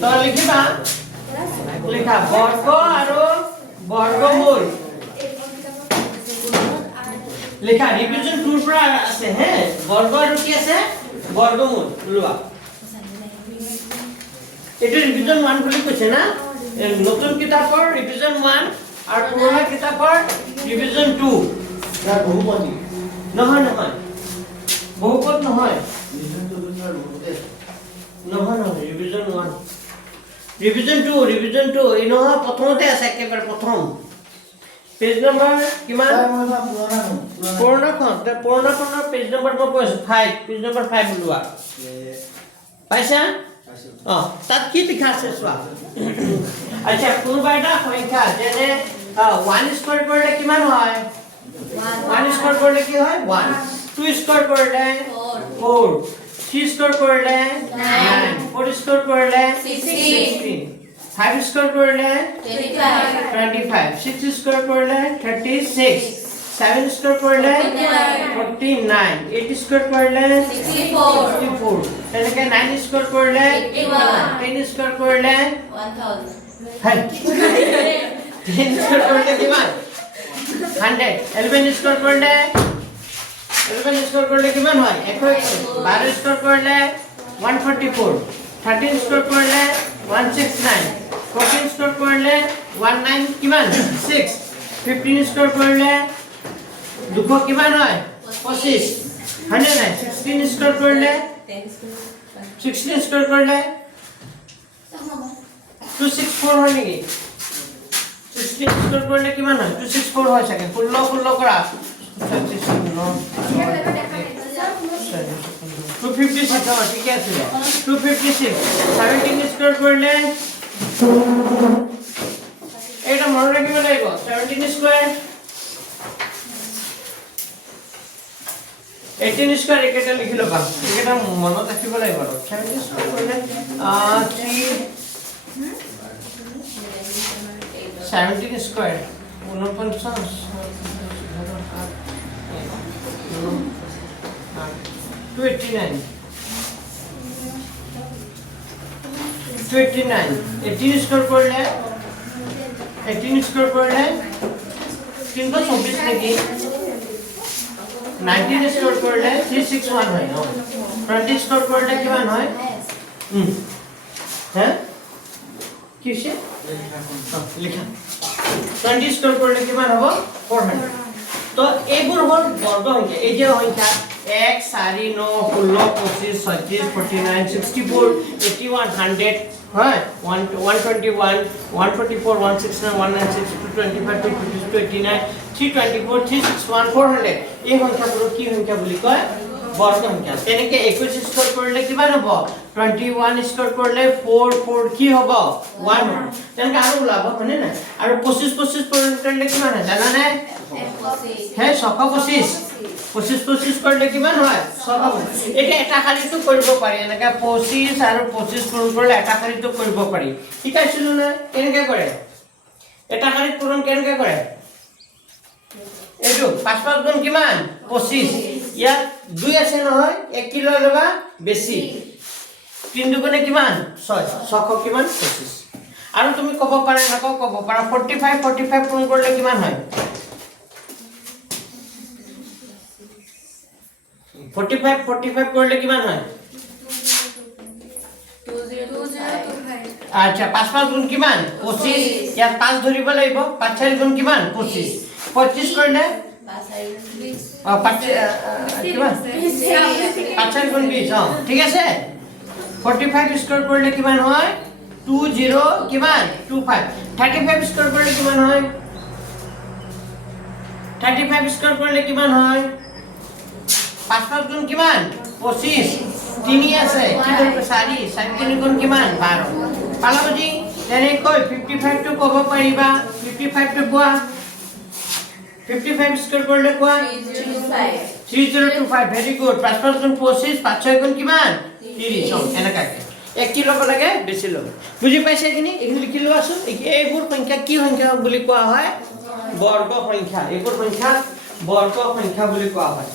तो लिखिबा लिखा वर्ग और वर्गमूल लिखा रिविजन 2 পৰা আছে হে বৰ্গ আৰু কি আছে বৰ্গমূল লোৱা এটো ৰিভিজন 1 বুলি কৈছে না নতুন কিতাপৰ ৰিভিজন 1 আৰু পুৰণা কিতাপৰ ৰিভিজন 2 না বহুপদী নহয় নহয় বহুপদ নহয় ৰিভিজন 2 নহয় নহয় ৰিভিজন 1 ৰিভিজন 2 ইনো প্ৰথমতে আছে একেবাৰে প্ৰথম पेज नंबर किमान पुराना खনৰ पेज नंबर মই কৈছো 5 पेज नंबर 5 বুলুৱা পাইছা তাত কি লিখা আছে চোৱা আচ্ছা কোনবা এটা সংখ্যা যেনে 1 স্কয়াৰ কৰিলে কিমান হয় 1 স্কয়াৰ কৰিলে কি হয় 1 2 স্কয়াৰ কৰিলে 4 3 স্কয়াৰ কৰিলে 9 4 স্কয়াৰ কৰিলে 16 5 स्क्वायर करले 25 6 स्क्वायर करले 36 7 स्क्वायर करले 49 8 स्क्वायर करले 64 तनेके 9 स्क्वायर करले 10 स्क्वायर करले 1000 10 स्क्वायर करले किमान 100 11 स्क्वायर करले 11 स्क्वायर करले किमान হয় 12 स्क्वायर करले 144 13 स्क्वायर करले 169 14 स्क्वायर करले 19 किमान 6 15 स्क्वायर करले दुखो किमान হয় 25 হয়নে নাই 16 स्क्वायर करले 16 स्क्वायर करले 264 হয় নেকি 16 स्क्वायर करले किमान হয় 264 হয় থাকে 16 কৰা 256 ঠিক আছে 256 17 स्क्वायर करले এটা মনে রাখিব লাগিব 17 স্কয়ার 18 স্কয়ার এটা লিখি লবা এটা মনত রাখিব লাগিব 17 স্কয়ার করলে 17 স্কয়ার 49 289 18 स्क्वायर करले 18 स्क्वायर करले 324 নেকি 19 स्क्वायर करले 361 হয় 20 स्क्वायर करले কিমান হয় হ্যাঁ কিছে লিখা 20 स्क्वायर करले কিমান হ'ব 400 তো এইবোৰ হ'ল বৰ্গ সংখ্যা এই যে সংখ্যা 1 4 9 16 25 36 49 64 81 100 হয় 121 144 169 196 225 252 289 324 361 400 এই সংখ্যাবোৰ কি সংখ্যা বুলি কয় বৰ্গ সংখ্যা তেনেকে 21 স্কয়াৰ কৰিলে কিমান হ'ব 21 স্কয়াৰ কৰিলে 4 4 কি হ'ব 1 হ'ব তেনেকে আৰু ওলাব হয়নে নাই আৰু 25 25 কৰিলে কিমান হয় জানা নাই 25 হে 125 25 কৰিলে কিমান হয় 125 এটা এটা খালিটো কৰিব পাৰি এনেকা 25 আৰু 25 পূৰণ কৰিলে এটা খালিটো কৰিব পাৰি ঠিক আছে না কেনেকৈ কৰে এটা খালিত পূৰণ কেনেকৈ কৰে এইটো 5 5 গুণ কিমান 25 ইয়াত 2 আছে নহয় 1 কিলো লবা বেছি 3 দুগুণে কিমান 6 6 কিমান 25 আৰু তুমি কব পাৰা না কব পাৰা 45 45 পূৰণ কৰিলে কিমান হয় 45 45 করলে কিমান হয় 2025 আচ্ছা 5 5 গুণ কিমান 25 ইয়াত 5 ধৰিব লাগিব 5 4 গুণ কিমান 25 25 করলে 5 কিমান 5 4 গুণ 20 ঠিক আছে 45 স্কয়ার করলে কিমান হয় 20 কিমান 25 35 স্কয়ার করলে কিমান হয় 35 স্কয়ার করলে কিমান হয় 5 5 গুণ কিমান 25 3 আছে কি কৰিব 4 3 গুণ কিমান 12 পালাবজি তেনেকৈ 55 টো কব পাৰিবা 55 টো কোৱা 55 স্কয়াৰ কৰলে কোৱা 3025 ভেরি গুড 5 5 গুণ 25 5 6 গুণ কিমান 30 এনেকাকে 1 কিলো লাগে বেছি লব বুজি পাইছে কিনি এখিনি লিখি লো আছো এইবোৰ সংখ্যা কি সংখ্যা বুলি কোৱা হয় বৰ্গ সংখ্যা এইবোৰ সংখ্যা বৰ্গ সংখ্যা বুলি কোৱা হয়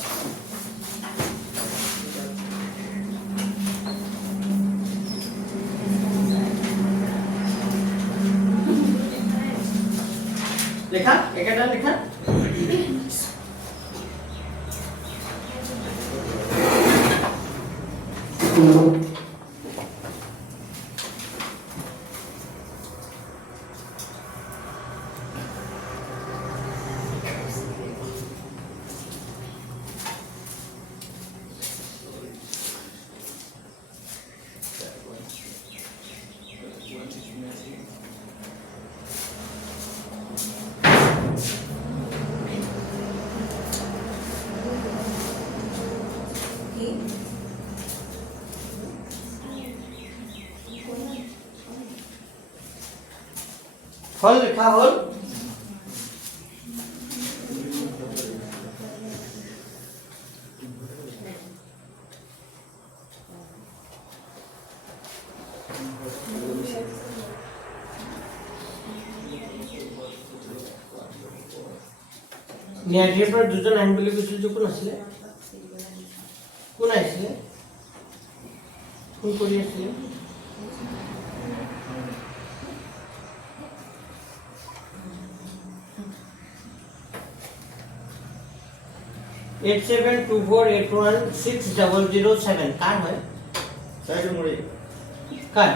লিখা একেটা লিখা হল লিখা হল নিয়াজিৰ পৰা দুজন আহিম বুলি কৈছিল যে কোন আছিলে কোন আহিছিলে কোন কৰি আছিলে Eight seven two four eight one 6007 কাৰ হয় সাইড মোৰে কাৰ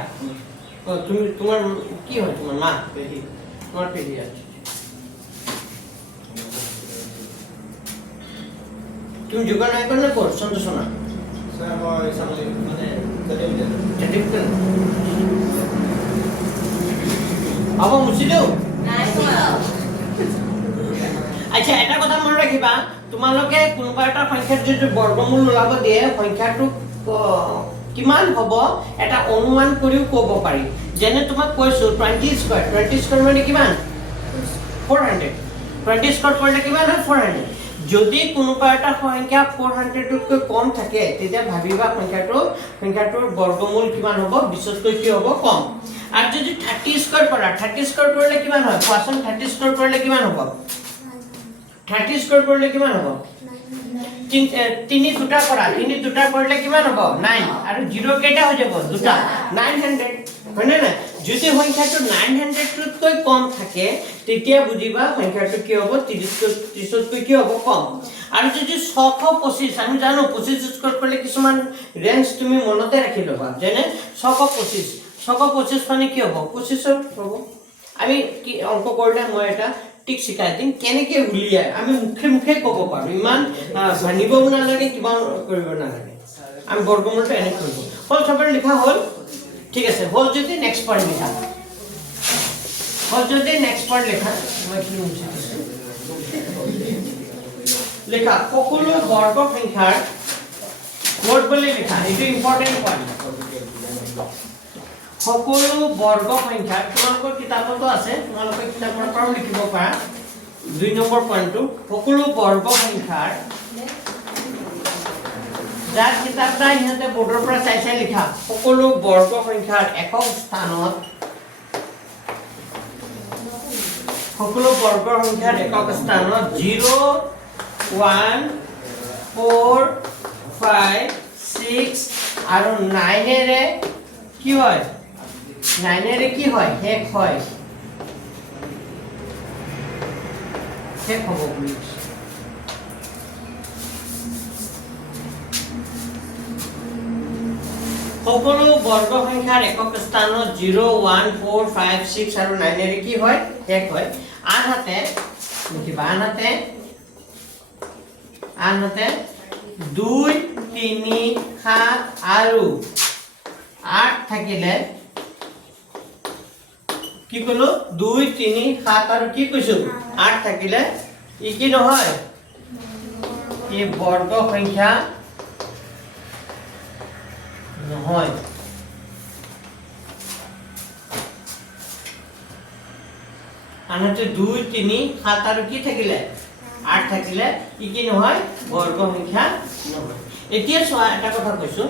তুমি তোমাৰ কি হয় তোমাৰ মা পেহী তোমাৰ পেহী আছে তুমি যোগান নাই কৰলে কোন সন্তোষ না স্যাৰ মই সামনে মানে টেলিভিশন আবা মুছিলো নাই কোৱা আচ্ছা এটা কথা মনে ৰাখিবা তোমালোকে কোনোবা এটা সংখ্যাৰ যদি বৰ্গমূল ওলাব দিয়ে সংখ্যাটো কিমান হ'ব এটা অনুমান কৰিও ক'ব পাৰি যেনে তোমাক কৈছো 20 স্কয়াৰ মানে কিমান 400 20 স্কয়াৰ কৰিলে কিমান হয় 400 যদি কোনোবা এটা সংখ্যা 400 তকৈ কম থাকে তেতিয়া ভাবিবা সংখ্যাটোৰ বৰ্গমূল কিমান হ'ব 20 তকৈ কি হ'ব কম আৰু যদি 30 স্কয়াৰ কৰা 30 স্কয়াৰ কৰিলে কিমান হয় কোৱাচোন 30 স্কয়াৰ কৰিলে কিমান হ'ব 30 স্কয়াৰ কৰিলে কিমান হ'ব 3 দুটা কৰা 3 দুটা কৰিলে কিমান হ'ব 9 আৰু 0 কেইটা হৈ যাব দুটা 900 হয়নে না যদি সংখ্যাটো 900 তকৈ কম থাকে তেতিয়া বুজিবা সংখ্যাটো কি হ'ব 30 তকৈ কি হ'ব কম আৰু যদি 625 আমি জানো 25 স্কয়াৰ কৰিলে কিছুমান ৰেঞ্জ তুমি মনতে ৰাখি লবা যেনে 625 মানে কি হ'ব 25 হ'ব আমি কি অংক কৰিলে মই এটা ঠিক শিকাই দিম কেনেকে উলিয়াই আমি মুখে ক'ব পাৰো ইমান জানিবও নালাগে কিবা কৰিব নালাগে আমি বৰ্গমূলটো এনে কৰিব হল সবৰে লিখা হল ঠিক আছে হল যদি নেক্সট পইণ্ট লিখা হল যদি নেক্সট পইণ্ট লিখা মই কি মুছি দিছো লিখা সকলো বৰ্গ সংখ্যাৰ নোট বুলি লিখা এটো ইম্পৰ্টেন্ট পইণ্ট সকলো বৰ্গ সংখ্যা তোমালোকৰ কিতাপতো আছে তোমালোকৰ কিতাপৰ পৰাও লিখিব পাৰা 2 নম্বৰ পইণ্টটো সকলো বৰ্গ সংখ্যাৰ যাৰ কিতাপ নাই ইহঁতে বোৰ্ডৰ পৰা চাই লিখা সকলো বৰ্গ সংখ্যাৰ একক স্থানত সকলো বৰ্গ সংখ্যাৰ একক স্থানত 0 1 4 5 6 আৰু 9 এৰে কি হয় 9 এৰে কি হয় শেষ হয় শেষ হ'ব বুলি সকলো বৰ্গ সংখ্যাৰ একক স্থানত 0 1 4 5 6 আৰু 9 এৰে কি হয় শেষ হয় আনহাতে লিখিবা আনহাতে 2 3 7 আৰু 8 থাকিলে কি কলো 2 3 7 আৰু কি কৈছো 8 থাকিলে ই কি নহয় এই বৰ্গ সংখ্যা নহয় আনহাতে 2 3 7 আৰু কি থাকিলে 8 থাকিলে ই কি নহয় বৰ্গ সংখ্যা নহয় এতিয়া চোৱা এটা কথা কৈছো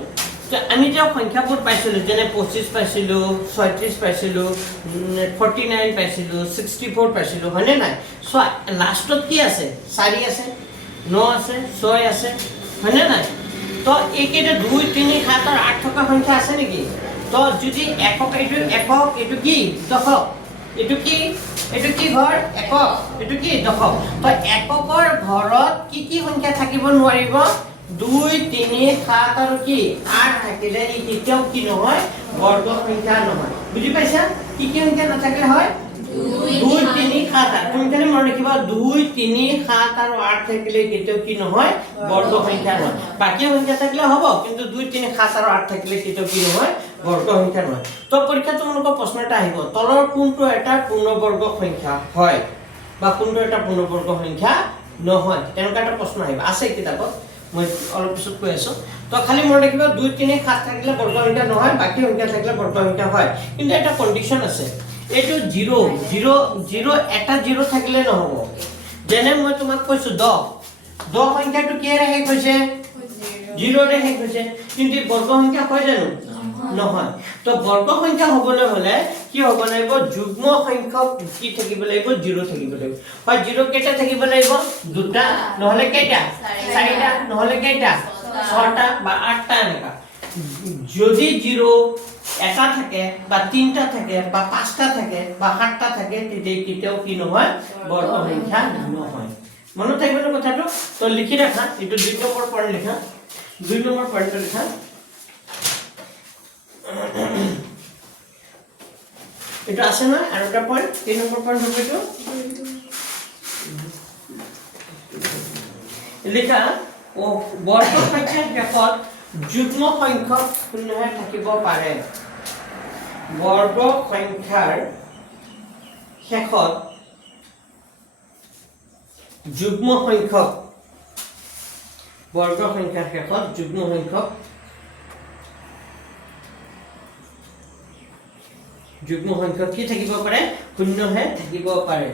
আমি যে সংখ্যাবোৰ পাইছিলো যেনে 25 পাইছিলো 36 পাইছিলো 49 পাইছিলো 64 পাইছিলো হয়নে নাই সো লাষ্টত কি আছে 4 আছে 9 আছে 6 আছে হয়নে নাই তো একেটা 2 3 7 আৰু 8 থকা সংখ্যা আছে নেকি তো যদি একক এইটো কি দশক এইটো কি এইটো কি ঘৰ একক এইটো কি দশক তো এককৰ ঘৰত কি সংখ্যা থাকিব নোৱাৰিব 2 3 7 আৰু কি 8 থাকিলে ই কেতিয়াও কি নহয় বৰ্গ সংখ্যা নহয় বুজি পাইছা কি সংখ্যা নাথাকিলে হয় 2 3 7 8 তুমি কেনে মন ৰাখিবা 2 3 7 আৰু 8 থাকিলে কেতিয়াও কি নহয় বৰ্গ সংখ্যা নহয় বাকি সংখ্যা থাকিলে হ'ব কিন্তু 2 3 7 আৰু 8 থাকিলে কেতিয়াও কি নহয় বৰ্গ সংখ্যা নহয় তো পৰীক্ষা তোমালোকৰ প্ৰশ্ন এটা আহিব তলৰ কোনটো এটা পূৰ্ণবৰ্গ সংখ্যা হয় বা কোনটো এটা পূৰ্ণবৰ্গ সংখ্যা নহয় তেনেকুৱা এটা প্ৰশ্ন আহিব আছে কিতাপত মই অলপ পিছত কৈ আছো তো খালি মন ৰাখিবা 2 3 7 থাকিলে বৰ্গ সংখ্যা নহয় বাকি সংখ্যা থাকিলে বৰ্গ সংখ্যা হয় কিন্তু এটা কন্ডিশন আছে এটো 0 0 0 এটা 0 থাকিলে নহব যেনে মই তোমাক কৈছো 10 সংখ্যাটো কি ৰেহে কৈছে 0 ৰেহে কৈছে কিন্তু বৰ্গ সংখ্যা হয় জানো নহয় তো বৰ্গ সংখ্যা হ'বলৈ হলে কি হ'ব লাগিব যুগ্ম সংখ্যক কি থাকিব লাগিব 0 থাকিব লাগিব হয় 0 কেটা থাকিব লাগিব দুটা নহলে কেটা চাৰিটা নহলে কেটা ছটা বা আঠটা এনেকা যদি 0 এটা থাকে বা তিনটা থাকে বা পাঁচটা থাকে বা সাতটা থাকে তেতিয়া কেতিয়াও কি নহয় বৰ্গ সংখ্যা নহয় মনত থাকিব না কথাটো তো লিখি ৰাখা এটো 2 নম্বৰ পয়েন্ট লিখা 2 নম্বৰ পয়েন্ট লিখা এটা আছে না আৰু এটা পয়েন্ট 3 নম্বৰ পয়েন্ট হবে তো লিখা ও বৰ্গ সংখ্যাৰ শেষত যুগ্ম সংখ্যক শূন্য থাকিব পাৰে বৰ্গ সংখ্যাৰ শেষত যুগ্ম সংখ্যক বৰ্গ সংখ্যাৰ শেষত যুগ্ম সংখ্যক কি থাকিব পাৰে শূন্যহে থাকিব পাৰে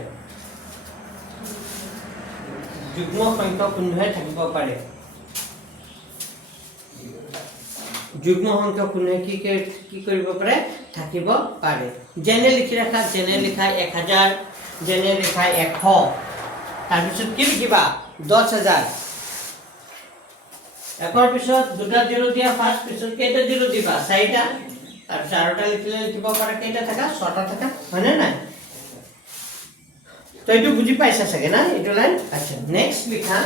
যুগ্ম সংখ্যক শূন্যহে থাকিব পাৰে যুগ্ম সংখ্যক শূন্যহে কি কৰিব পাৰে থাকিব পাৰে যেনে লিখি ৰাখা যেনে লিখা 1000 যেনে লিখা 100 তাৰ পিছত কি লিখিবা 10000 একৰ পিছত দুটা 0 দিয়া ফাৰ্স্ট পিছত কেইটা 0 দিবা চাৰিটা তাৰ পিছত আৰটা লিখিলে লিখিব পাৰা কেইটা থাকা ছটা থাকা হয়নে নাই তো এইটো বুজি পাইছা চাগে না এইটো লাইন আচ্ছা নেক্সট লিখা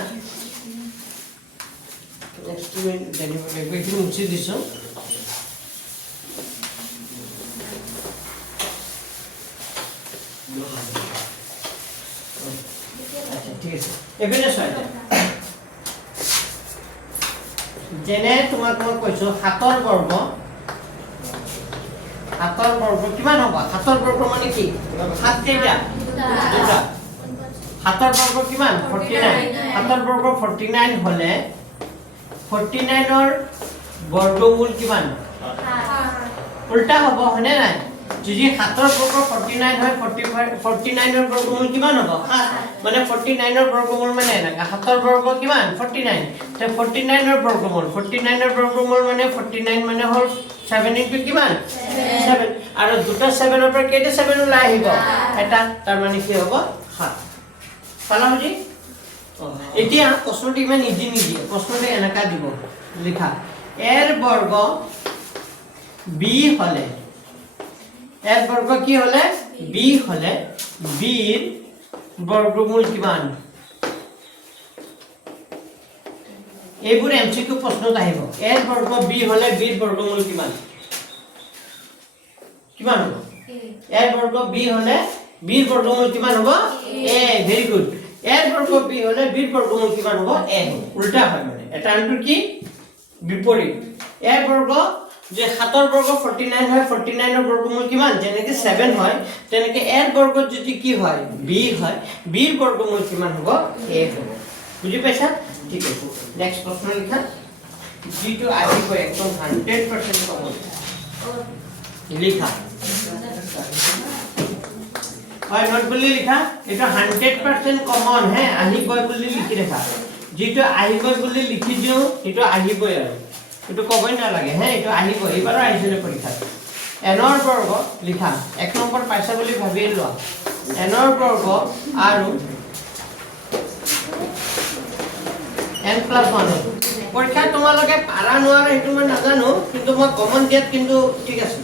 নেক্সট তুমি জানিব লাগিব এইটো মুছি দিছো আচ্ছা ঠিক আছে এখানে ছয় যেনে তোমাক মই কৈছো 7 ৰ বৰ্গ 7 ৰ বৰ্গ কিমান হ'ব 7 ৰ বৰ্গ মানে কি 7 কেইটা দুটা 7 ৰ বৰ্গ কিমান 49 7 ৰ বৰ্গ 49 হলে 49 ৰ বৰ্গমূল কিমান উল্টা হ'ব হয়নে নাই যদি 7 ৰ বৰ্গ 49 হয় 49 ৰ বৰ্গমূল কিমান হ'ব 7 মানে 49 ৰ বৰ্গমূল মানে এনেকা 7 ৰ বৰ্গ কিমান 49 তে 49 ৰ বৰ্গমূল মানে 49 মানে হল 7 ইনটু কিমান 7 আৰু দুটা 7 ৰ পৰা কেইটা 7 ওলাই আহিব এটা তাৰ মানে কি হ'ব 7 পালা বুজি এতিয়া প্ৰশ্নটো ইমান ইজি নিদিয়ে প্ৰশ্নটো এনেকা দিব লিখা a ৰ বৰ্গ b হলে a ৰ বৰ্গ কি হলে b হলে b ৰ বৰ্গমূল কিমান এইবোৰ এমসিকিউ প্ৰশ্নত আহিব a ৰ বৰ্গ b হলে b ৰ বৰ্গমূল কিমান কিমান হ'ব a ৰ বৰ্গ b হলে b ৰ বৰ্গমূল কিমান হ'ব a ভেৰি গুড a ৰ বৰ্গ b হলে b ৰ বৰ্গমূল কিমান হ'ব a উল্টা হয় মানে এটা আনটো কি বিপৰীত a ৰ বৰ্গ যে 7 ৰ বৰ্গ 49 হয় 49 ৰ বৰ্গমূল কিমান যেনেকে 7 হয় তেনেকে a ৰ বৰ্গ যদি কি হয় b হয় b ৰ বৰ্গমূল কিমান হ'ব a হ'ব বুজি পাইছা ঠিক আছে নেক্সট প্রশ্ন লিখা g2 আহিব একদম 100% কমন লিখা হয় নোট বুলি লিখা এটা 100% কমন হে আহিব বুলি লিখি রাখা g2 আহিব বুলি লিখি দিও এটা আহিবই আৰু এটো কবই না লাগে হে এটো আহিব এবাৰ আহিছিলে পৰীক্ষা n ৰ বৰ্গ লিখা 1 নম্বৰ পাইছা বুলি ভাবি লোৱা n ৰ বৰ্গ আৰু n + 1 পৰীক্ষা তোমালোকে পাৰা নোৱাৰা হেতু মই নাজানো কিন্তু মই কমন দিয়াত কিন্তু ঠিক আছে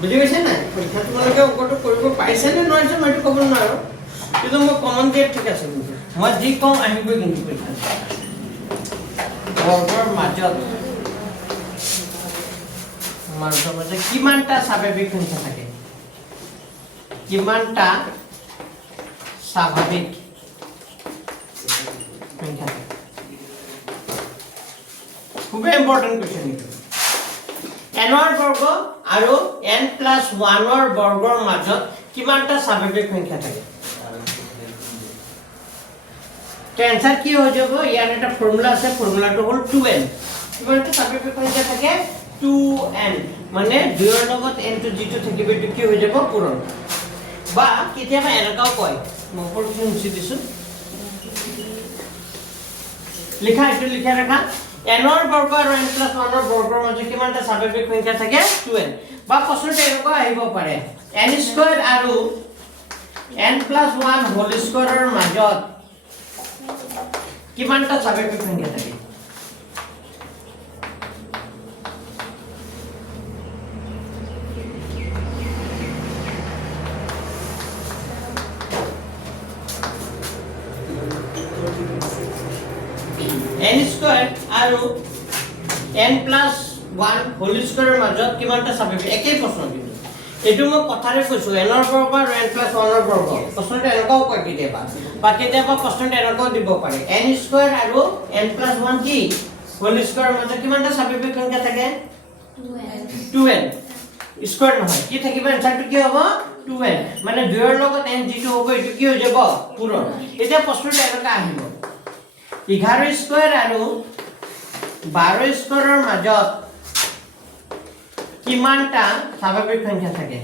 বুজি পাইছে নাই পৰীক্ষা তোমালোকে অংকটো কৰিব পাৰিছে নে নোৱাৰিছে মই এইটো ক'ব নোৱাৰো কিন্তু মই কমন দিয়ে ঠিক আছে কিন্তু মই যি কম আহিবই কিন্তু পৰীক্ষা বৰ্গৰ মাজত কিমানটা স্বাভাৱিক সংখ্যা থাকে কিমানটা স্বাভাৱিক সংখ্যা থাকে খুব ইম্পৰ্টেণ্ট কোৱেশ্চন এইটো n ৰ বৰ্গ আৰু n + 1 ৰ বৰ্গৰ মাজত কিমানটা স্বাভাৱিক সংখ্যা থাকে তো এনসাৰ কি হৈ যাব ইয়াৰ এটা ফৰ্মুলা আছে ফৰ্মুলাটো হ'ল 2n কিমানটা স্বাভাৱিক সংখ্যা থাকে 2n মানে 2 ৰ লগত n টো যিটো থাকিব এইটো কি হৈ যাব পূৰণ বা কেতিয়াবা এনেকাও কয় মই ওপৰটো মুছি দিছো লিখা এইটো লিখা ৰাখা n ৰ বৰ্গ আৰু n + 1 ৰ বৰ্গৰ মাজত কিমানটা স্বাভাৱিক সংখ্যা থাকে 2n বা প্ৰশ্নটো এনেকুৱা আহিব পাৰে n² আৰু n + 1 হোল স্কয়াৰৰ মাজত কিমানটা স্বাভাৱিক সংখ্যা থাকে n² আৰু n + 1 হোল স্কয়াৰৰ মাজত কিমানটা স্বাভাৱিক একেই প্ৰশ্ন কিন্তু এটো মই কথাৰে কৈছো n ৰ বৰ্গ আৰু n + 1 ৰ বৰ্গ প্ৰশ্নটো এনেকাও কয় কেতিয়াবা বা কেতিয়াবা প্ৰশ্নটো এনেকাও দিব পাৰে n² আৰু n + 1 কি হোল স্কয়াৰৰ মাজত কিমানটা স্বাভাৱিক সংখ্যা থাকে 2n স্কয়াৰ নহয় কি থাকিব এনসাৰটো কি হ'ব 2n মানে 2 ৰ লগত n যিটো হ'ব এটো কি হৈ যাব পূৰণ এতিয়া প্ৰশ্নটো এনেকা আহিব 11² আৰু 12² মাজত কিমানটা স্বাভাৱিক সংখ্যা থাকে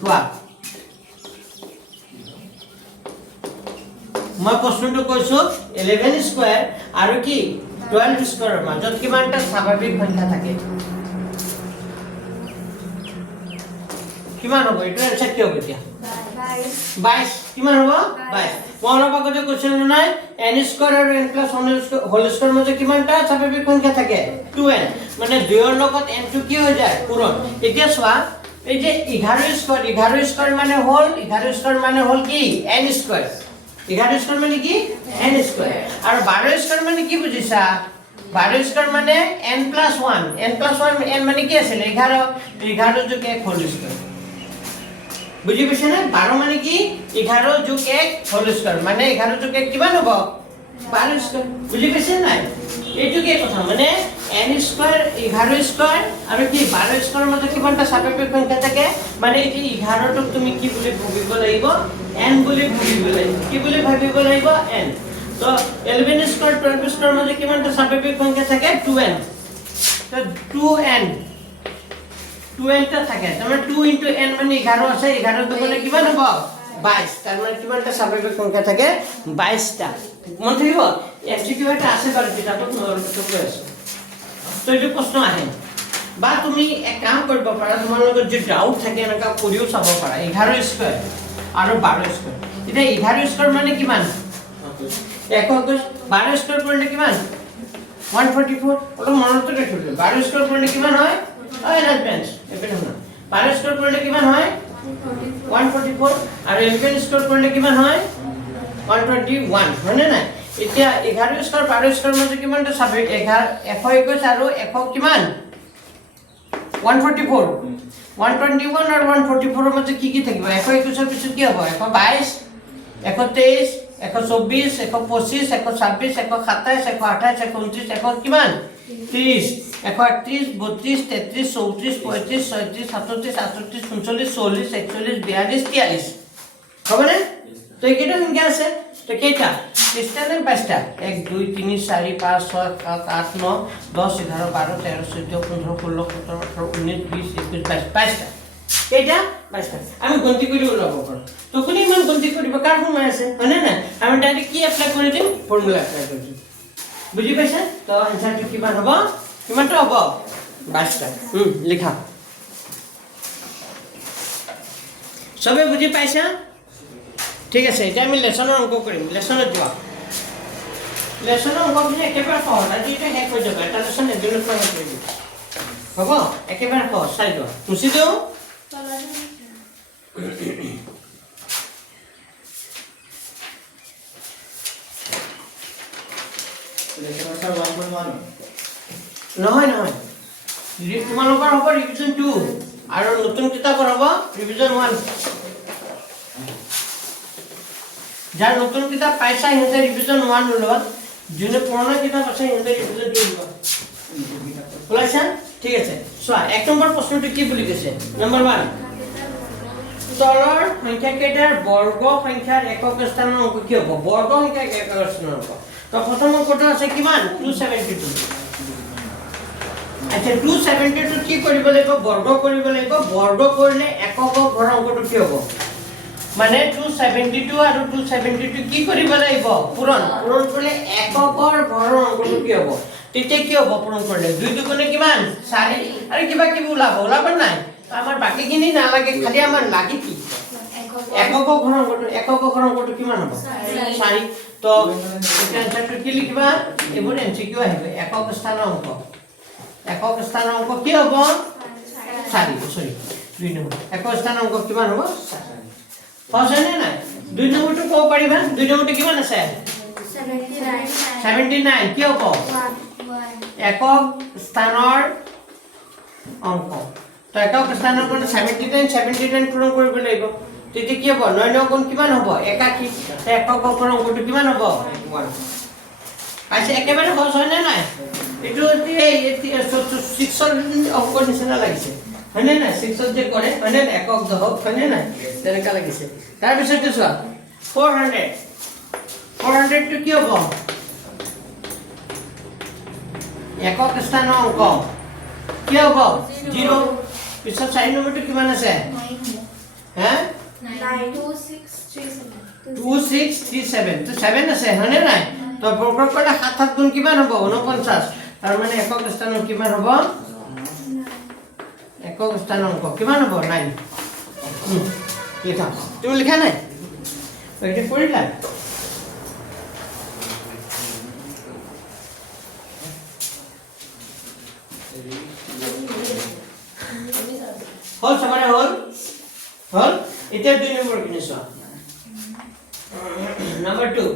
কোৱা মই প্ৰশ্নটো কৈছো 11² আৰু কি 12² মাজত কিমানটা স্বাভাৱিক সংখ্যা থাকে কিমান হ'ব এইটো এনসাৰ কি হ'ব এতিয়া 22 কিমান হ'ব 22 মই অলপ আগতে কৈছিল নাই n² আৰু n + 1 হোল স্কয়াৰৰ মাজত কিমানটা স্বাভাৱিক সংখ্যা থাকে 2n মানে 2 ৰ লগত n টো কি হৈ যায় পূৰণ এতিয়া চোৱা এই যে 11² মানে হ'ল 11² মানে হ'ল কি n² 11² মানে কি n² আৰু 12² মানে কি বুজিছা 12² মানে n + 1 n মানে কি আছিল 11 যোগ 1 হোল স্কয়াৰ বুজি পাইছে না 12 মানে কি 11 যোগ 1 হোল স্কয়াৰ মানে 11 যোগ 1 কিমান হ'ব 12² বুজি পাইছে নাই এইটো কি কথা মানে n² 11² আৰু কি 12² ৰ মাজত কিমানটা স্বাভাৱিক সংখ্যা থাকে মানে এই 11 টোক তুমি কি বুলি ভাবিব লাগিব n বুলি ভাবিব লাগিব কি বুলি ভাবিব লাগিব n তো 11² 12² ৰ মাজত কিমানটা স্বাভাৱিক সংখ্যা থাকে 2n তো 2n টা থাকে মানে 2 * n মানে 11 আছে 11 টো মানে কিমান হ'ব 22 তাৰ মানে কিমানটা স্বাভাৱিক সংখ্যা থাকে 22 টা মন থাকিব এমসিকিউ এটা আছে বাৰু কিতাপত নৰটো কৈ আছে তো এইটো প্ৰশ্ন আহে বা তুমি এক কাম কৰিব পাৰা তোমালোকৰ যে ডাউট থাকে এনেকা কৰিও চাব পাৰা 11² আৰু 12² এতিয়া 11² মানে কিমান 21 12² কৰিলে কিমান 144 অলপ মনত ৰাখিব 12² কৰিলে কিমান হয় ওই ৰাজবেন্স এখানে না 12² কৰিলে কিমান হয় 144 আৰু 11² কৰিলে কিমান হয় 121 হয়নে না এতিয়া 11² 12² মাজত কিমানটা স্বাভাৱিক 121 আৰু 100 কিমান 144 121 আৰু 144 ৰ মাজত কি থাকিব 121 ৰ পিছত কি হ'ব 122 123 124 125 126 127 128 129 100 কিমান 30 138 32 33 34 35 36 37 38 39 40 41 42 43 হবনে তো এইটা সংখ্যা আছে তো কেইটা 30টা নে 22টা 1 2 3 4 5 6 7 8 9 10 11 12 13 14 15 16 17 18 19 20 21 22টা কেইটা 22টা আমি গন্তি কৰি ওলাব পাৰো তো কোনে ইমান গন্তি কৰিব কাৰ সময় আছে হয়নে না আমি ডাইৰেক্ট কি এপ্লাই কৰি দিম ফৰ্মুলা এপ্লাই কৰি দিম বুজি পাইছা তো আনসাৰটো কিমান হ'ব কিমানটা হ'ব 22টা লিখা সবে বুজি পাইছা ঠিক আছে এটা আমি লেসনৰ অংক কৰিম লেসনত যোৱা লেসনৰ অংকখিনি একেবাৰে সহজ আজি এটা শেষ হৈ যাব এটা লেসন এদিনত মানে কৰি দিম হ'ব একেবাৰে সহজ চাই যোৱা মুছি দিওঁ স্যাৰ 1.1 নহয় নহয় তোমালোকৰ হ'ব ৰিভিজন 2 আৰু নতুন কিতাপৰ হ'ব ৰিভিজন 1 যাৰ নতুন কিতাপ পাইছা সিহঁতে ৰিভিজন 1 ওলোৱা যোনে পুৰণা কিতাপ আছে সিহঁতে ৰিভিজন 2 ওলোৱা ওলাইছা ঠিক আছে চোৱা এক নম্বৰ প্ৰশ্নটো কি বুলি কৈছে নম্বৰ 1 তলৰ সংখ্যাকেইটাৰ বৰ্গ সংখ্যাৰ একক স্থানৰ অংক কি হ'ব বৰ্গ সংখ্যাৰ একক স্থানৰ অংক তো প্ৰথম অংকটো আছে কিমান 272 আচ্ছা 272 কি কৰিব লাগিব বৰ্গ কৰিব লাগিব বৰ্গ কৰিলে একক ঘৰ অংকটো কি হ'ব মানে 272 আৰু 272 কি কৰিব লাগিব পূৰণ কৰিলে এককৰ ঘৰৰ অংকটো কি হ'ব তেতিয়া কি হ'ব পূৰণ কৰিলে 2 দুগুণে কিমান 4 আৰু কিবা কিবি ওলাব নাই আমাৰ বাকিখিনি নালাগে খালি আমাৰ লাগি কি একক ঘৰ অংকটো কিমান হ'ব 4 তো এটা আনসাৰটো কি লিখিবা এবোৰ এমসিকিউ আহিব একক স্থানৰ অংক কি হ'ব 4 সৰি 2 নম্বৰ একক স্থানৰ অংক কিমান হ'ব 4 পাঁচনে নাই 2 নম্বৰটো ক'ব পাৰিবা 2 নম্বৰটো কিমান আছে 79 কি হ'ব একক স্থানৰ অংক তো একক স্থানৰ কোন 79 পূৰণ কৰিব লাগিব তেতিয়া কি হ'ব 9 9 গুণ কিমান হ'ব 81 তো একক ঘৰ অংকটো কিমান হ'ব 1 পাইছে একেবাৰে সহজ হয় না নাই এটো এই 6 অংক নিচিনা লাগিছে হয়নে না 6 যে কৰে হয়নে একক দহক হয়নে না তেনেকা লাগিছে তাৰ পিছত কি চোৱা 400 টো কি হ'ব একক স্থানৰ অংক কি হ'ব 0 পিছত 4 নম্বৰটো কিমান আছে হে 2637 তো 7 আছে হয়নে নাই তো বৰ্গ কৰিলে 7 7 গুণ কিমান হ'ব 49 তাৰ মানে একক স্থানৰ কিমান হ'ব একক স্থানৰ অংক কিমান হ'ব 9 লিখা তুমি লিখা নাই এইটো কৰিলা হল সমানে হল এতিয়া 2 নম্বৰ কিনে চোৱা নম্বৰ 2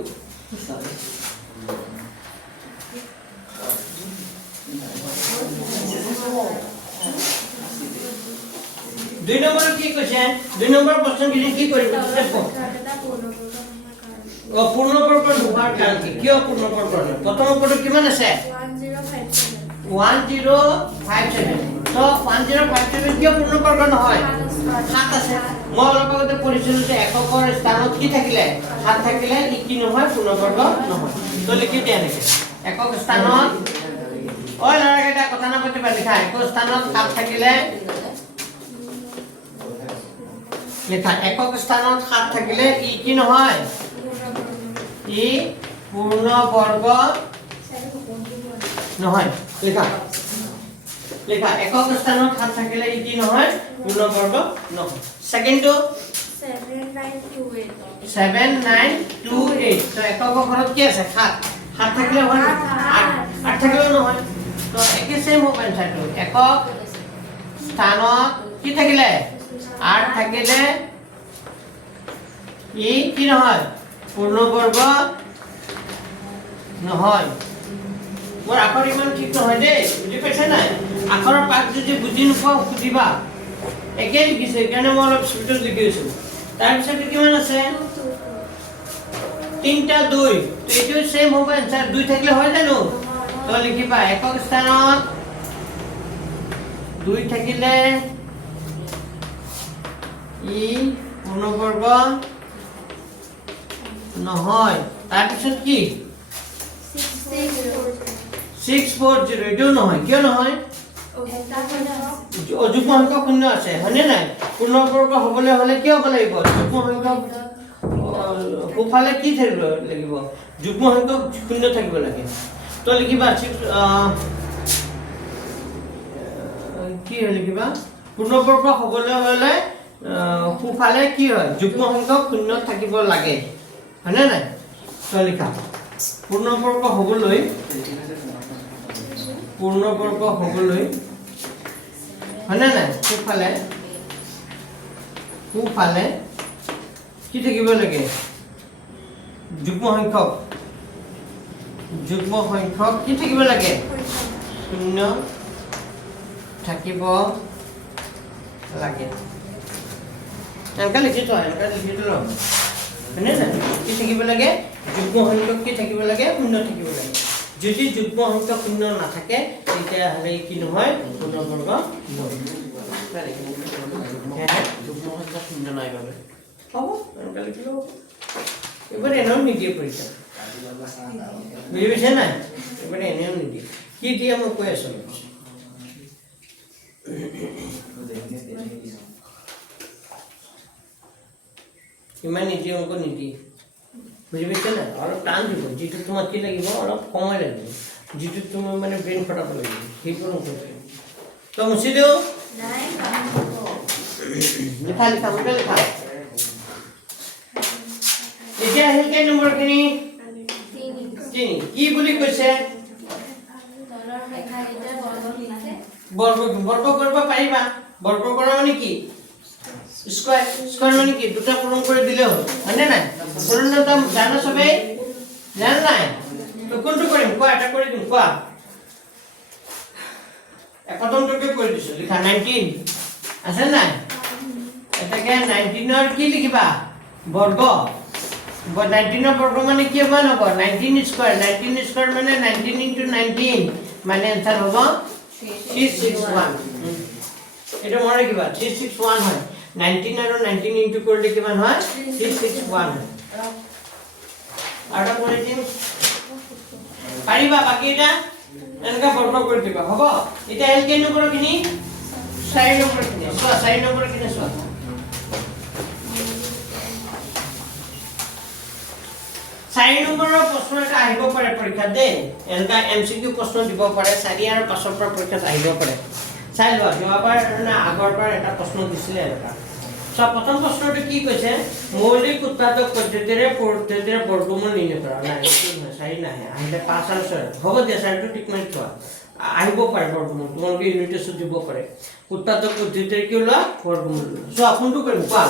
2 নম্বৰ কি কৈছে 2 নম্বৰ প্ৰশ্ন কি কৰিব পূৰ্ণবৰ্গ নোহোৱাৰ কাৰণ কি কিয় পূৰ্ণবৰ্গ প্ৰথম অংকটো কিমান আছে 1057 তো 1057 কিয় পূৰ্ণবৰ্গ নহয় 7 আছে মই অলপ আগতে পঢ়িছিলো যে এককৰ স্থানত কি থাকিলে 7 থাকিলে ই কি নহয় পূৰ্ণবৰ্গ নহয় তো লিখি দিয়া নেকি একক স্থানত ওই লৰাকেইটা কথা নাপাতিবা লিখা একক স্থানত 7 থাকিলে লিখা একক স্থানত 7 থাকিলে ই কি নহয় ই পূৰ্ণবৰ্গ নহয় লিখা একক স্থানত 7 থাকিলে ই কি নহয় পূৰ্ণবৰ্গ নহয় সেকেন্ডটো 7928 তো একক ঘৰত কি আছে 7 থাকিলে হয় 8 থাকিলে নহয় তো একে সেম হ'ব এনসারটো একক স্থানত কি থাকিলে 8 থাকিলে ই কি নহয় পূৰ্ণবৰ্গ নহয় মোৰ আখৰ ইমান ঠিক নহয় দেই বুজি পাইছে নাই আখৰৰ পাক যদি বুজি নোপোৱা সুধিবা একে লিখিছে কাৰণে মই অলপ স্পিডত লিখিছো তাৰ পিছত কিমান আছে 3টা 2 তো এইটো সেম হ'ব এনসার 2 থাকিলে হয় জানো তো লিখিবা একক স্থানত 2 থাকিলে ই পূৰ্ণবৰ্গ নহয় তাৰ পিছত কি 640 এটো নহয় কিয় নহয় যুগ্ম সংখ্যক শূন্য আছে হয়নে নাই পূৰ্ণবৰ্গ হ'বলৈ হলে কি হ'ব লাগিব যুগ্ম সংখ্যক কোফালে কি থাকিব লাগিব যুগ্ম সংখ্যক শূন্য থাকিব লাগে তো লিখিবা কি লিখিবা পূৰ্ণবৰ্গ হ'বলৈ হলে কোফালে কি হয় যুগ্ম সংখ্যক শূন্য থাকিব লাগে হয়নে নাই তো লিখা পূৰ্ণবৰ্গ হ'বলৈ হয়নে নাই কোফালে সোঁফালে কি থাকিব লাগে যুগ্ম সংখ্যক কি থাকিব লাগে শূন্য থাকিব লাগে এনেকা লিখি থোৱা হয়নে নাই কি থাকিব লাগে যুগ্ম সংখ্যক কি থাকিব লাগে শূন্য থাকিব লাগে যদি যুগ্ম সংখ্যক শূন্য নাথাকে তেতিয়াহ'লে কি নহয় পূৰ্ণবৰ্গ যুগ্ম সংখ্যক শূন্য নাই বাবে হ'ব এনেকা লিখিলেও হ'ব এবাৰ এনেও নিদিয়ে পৰীক্ষা বুজি পাইছে নাই এবাৰ এনেও নিদিয়ে কি দিয়ে মই কৈ আছোঁ ইমান নিদিয়ে অংক নিদিয়ে বুজি পাইছে নাই অলপ টান দিব যিটো তোমাক কি লাগিব অলপ সময় লাগিব যিটো তুমি মানে ব্ৰেইন খটাব লাগিব সেইটো অংক তো মুচি দিওঁ লিখা মোটা লিখা এতিয়া আহিল কেই নম্বৰখিনি 3 কি বুলি কৈছে বৰ্গ কৰিব পাৰিবা বৰ্গ কৰা মানে কি স্কয়ার মানে কি দুটা পূরণ করে দিলে হবে হয়নে নাই পূরণটা জানো সবে জান নাই তো কোনটো কৰিম কোৱা এটা কৰি দিম কোৱা একদমটোকে কৰি দিছো লিখা 19 আছে নাই এটাকে 19 ৰ কি লিখিবা বৰ্গ 19 ৰ বৰ্গ মানে কি মান হ'ব 19 স্কয়ার মানে 19 into 19 মানে आंसर হ'ব 361 এটা মনে রাখিবা 361 হয় 19 আৰু 19 ইনটু কৰিলে কিমান হয় 361 আৰু কৰি দিম পাৰিবা বাকি এটা এনেকা বৰ্গ কৰি দিবা হ'ব এটা এল কে নম্বৰ কিনি 4 নম্বৰ কিনি 4 নম্বৰ কিনি 4 নম্বৰৰ প্ৰশ্ন এটা আহিব পাৰে পৰীক্ষা দে এনেকা এমসিকিউ প্ৰশ্ন দিব পাৰে 4 আৰু 5 পৰা পৰীক্ষা আহিব পাৰে চাই লোৱা যোৱাবাৰ না আগৰ পৰা এটা প্ৰশ্ন দিছিলে এটা প্ৰথম প্ৰশ্নটি কি কৈছে মৌলিক উৎপাদক পদ্ধতিৰে বৰ্গমূল নিৰ্ণয় কৰা নাই চাৰি নাহে আহিলে 5 আৰু 6 হ'ব দিয়া চাৰিটো টিক মাৰি থোৱা আহিব পাৰে বৰ্গমূল তোমালোকে ইউনিট টেষ্ট দিব পাৰে উৎপাদক পদ্ধতিৰে কি লোৱা বৰ্গমূল চোৱা কোনটো কৰিম কোৱা